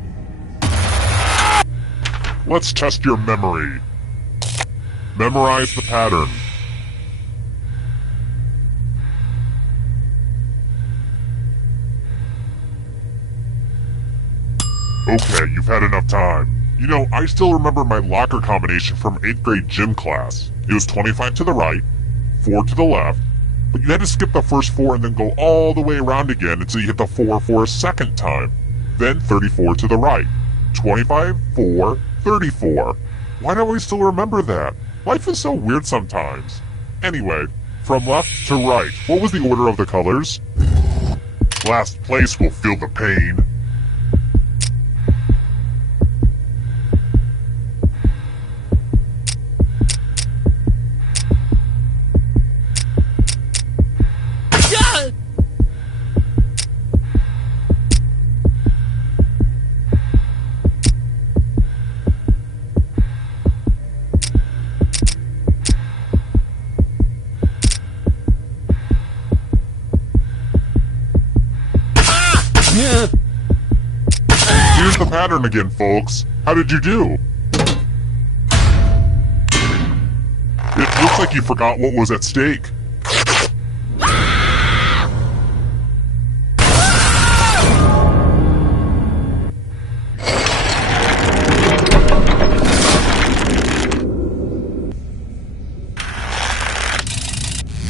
Let's test your memory. Memorize the pattern. Okay, you've had enough time. You know, I still remember my locker combination from 8th grade gym class. It was 25 to the right, 4 to the left, but you had to skip the first 4 and then go all the way around again until you hit the 4 for a second time. Then 34 to the right. 25, 4, 34. Why don't we still remember that? Life is so weird sometimes. Anyway, from left to right, what was the order of the colors? Last place will feel the pain. Here's the pattern again, folks. How did you do? It looks like you forgot what was at stake.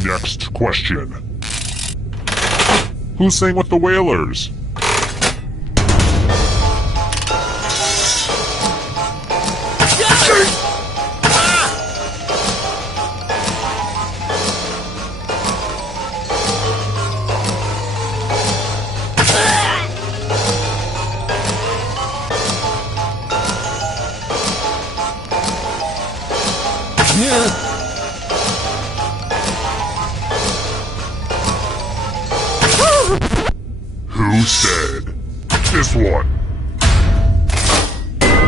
Next question. Who sang with the Wailers? Who said this one?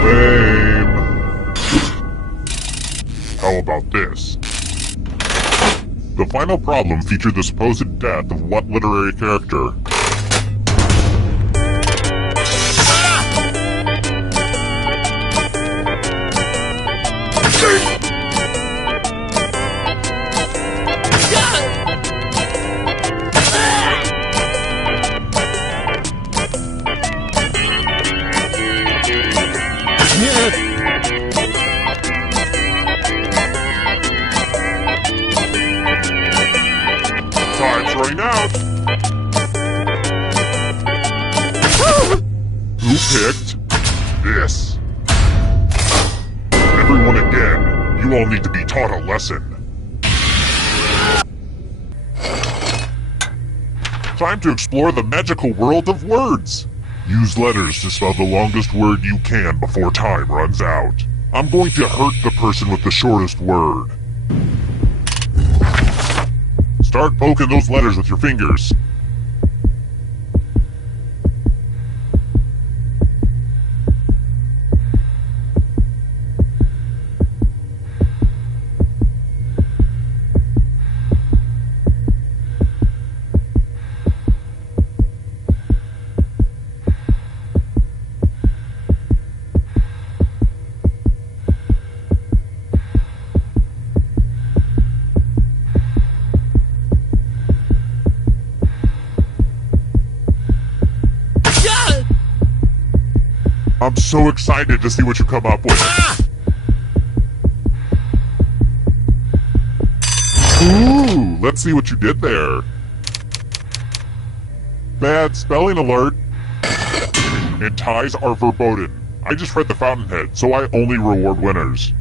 Lame. How about this? The final problem featured the supposed death of what literary character? Time's running out. Who picked this? Everyone again, you all need to be taught a lesson. Time to explore the magical world of words. Use letters to spell the longest word you can before time runs out. I'm going to hurt the person with the shortest word. Start poking those letters with your fingers. I'm so excited to see what you come up with. Ooh, let's see what you did there. Bad spelling alert. And ties are verboten. I just read the Fountainhead, so I only reward winners.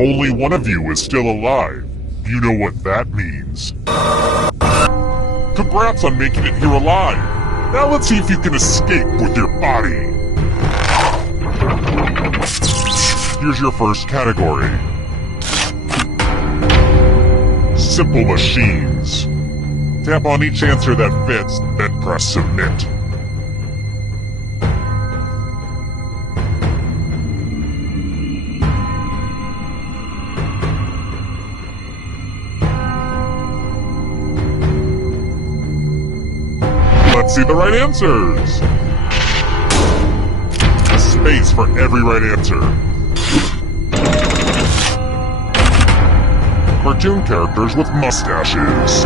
Only one of you is still alive. You know what that means. Congrats on making it here alive. Now let's see if you can escape with your body. Here's your first category. Simple machines. Tap on each answer that fits, then press submit. Let's see the right answers. A space for every right answer. Cartoon characters with mustaches.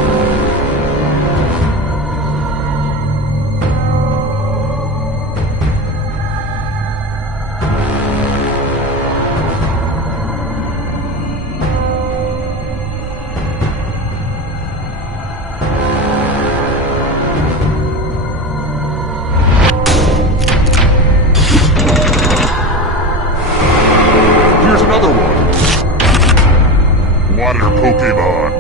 Here's another one. Water Pokemon.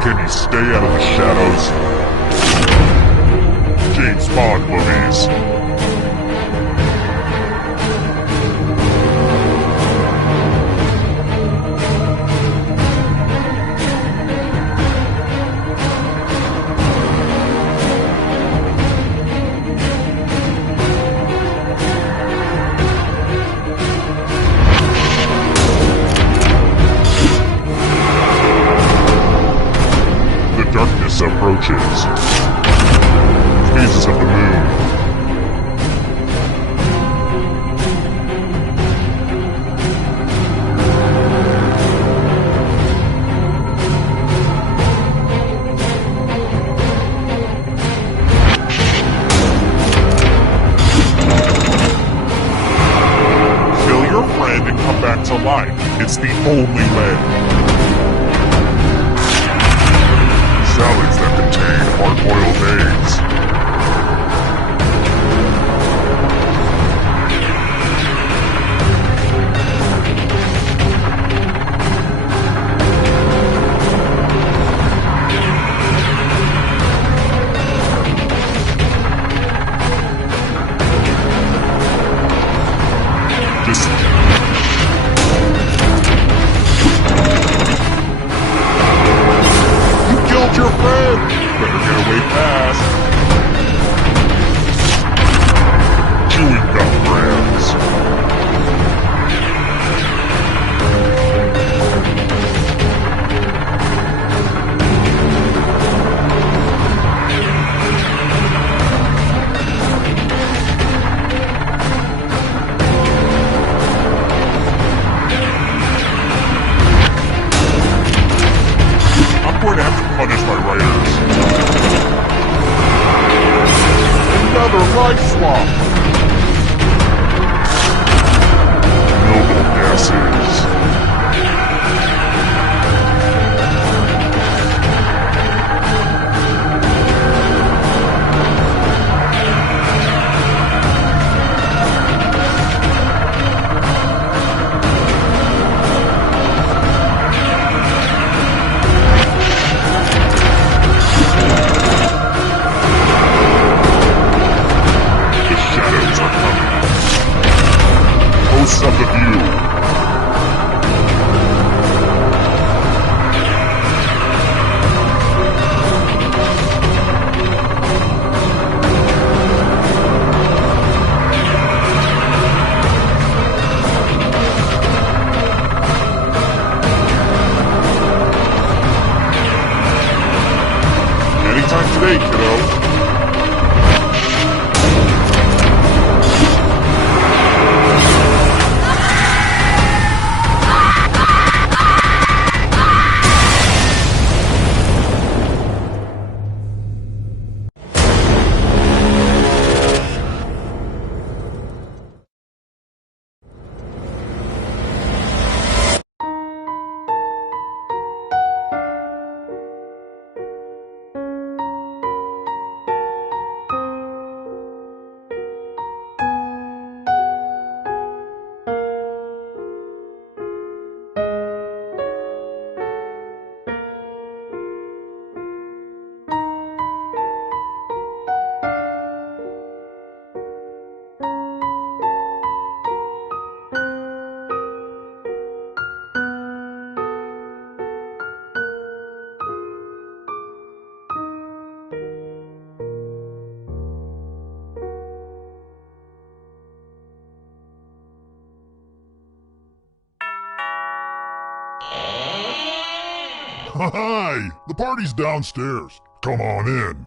Can you stay out of the shadows? James Bond movies. The darkness approaches. Phases of the moon. Kill your friend and come back to life. It's the only way. Salads that contain hard-boiled eggs. Just you killed your friend! Better get away fast! Hi! The party's downstairs. Come on in.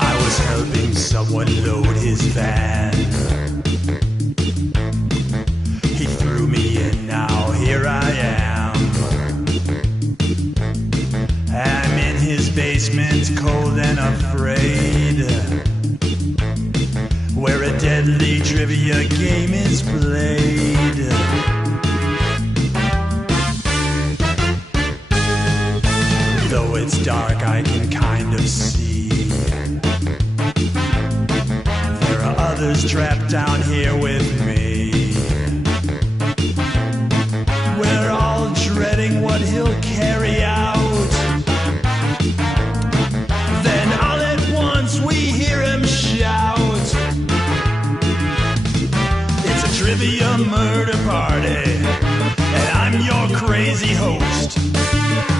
I was helping someone load his van. He threw me in, now here I am. I'm in his basement, cold and afraid, where a deadly trivia game is played. Though it's dark, I can kind of see there are others trapped down here with me. We're all dreading what he'll carry out. Then all at once we hear him shout, it's a trivia murder party, and I'm your crazy host.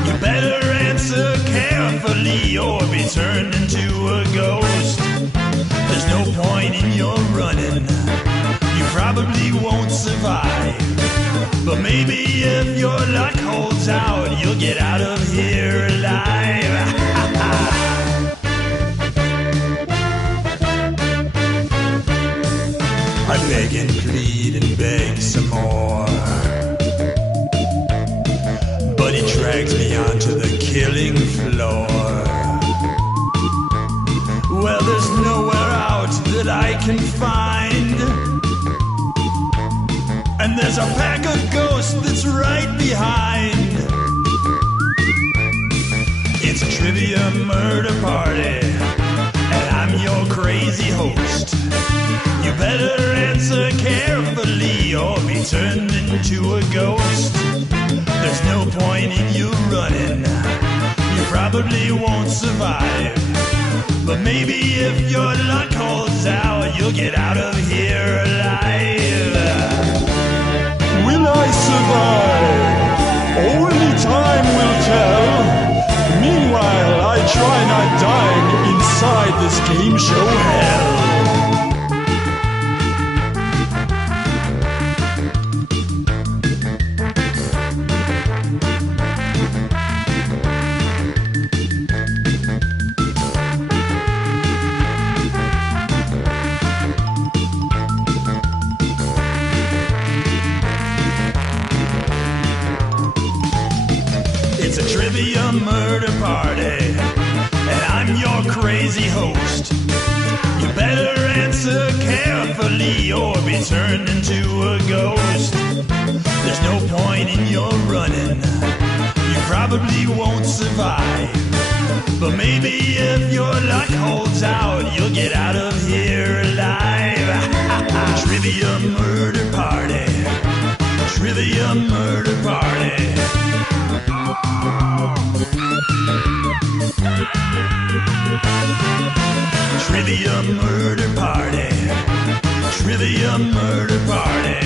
You better answer carefully or be turned into a ghost. There's no point in your running, you probably won't survive. But maybe if your luck holds out, you'll get out of here alive. I beg and plead and beg some more, but he drags me onto the killing floor. Well, there's nowhere out that I can find, and there's a pack of ghosts that's right behind. It's a trivia murder party, and I'm your crazy host. You better answer carefully or be turned into a ghost. There's no point in you running, you probably won't survive. But maybe if your luck holds out, you'll get out of here alive. Will I survive? Only time will tell. Meanwhile, I try not dying inside this game show hell. It's a trivia murder party, and I'm your crazy host. You better answer carefully or be turned into a ghost. There's no point in your running, you probably won't survive. But maybe if your luck holds out, you'll get out of here alive. Trivia murder party, trivia murder party. Trivia murder party, trivia murder party.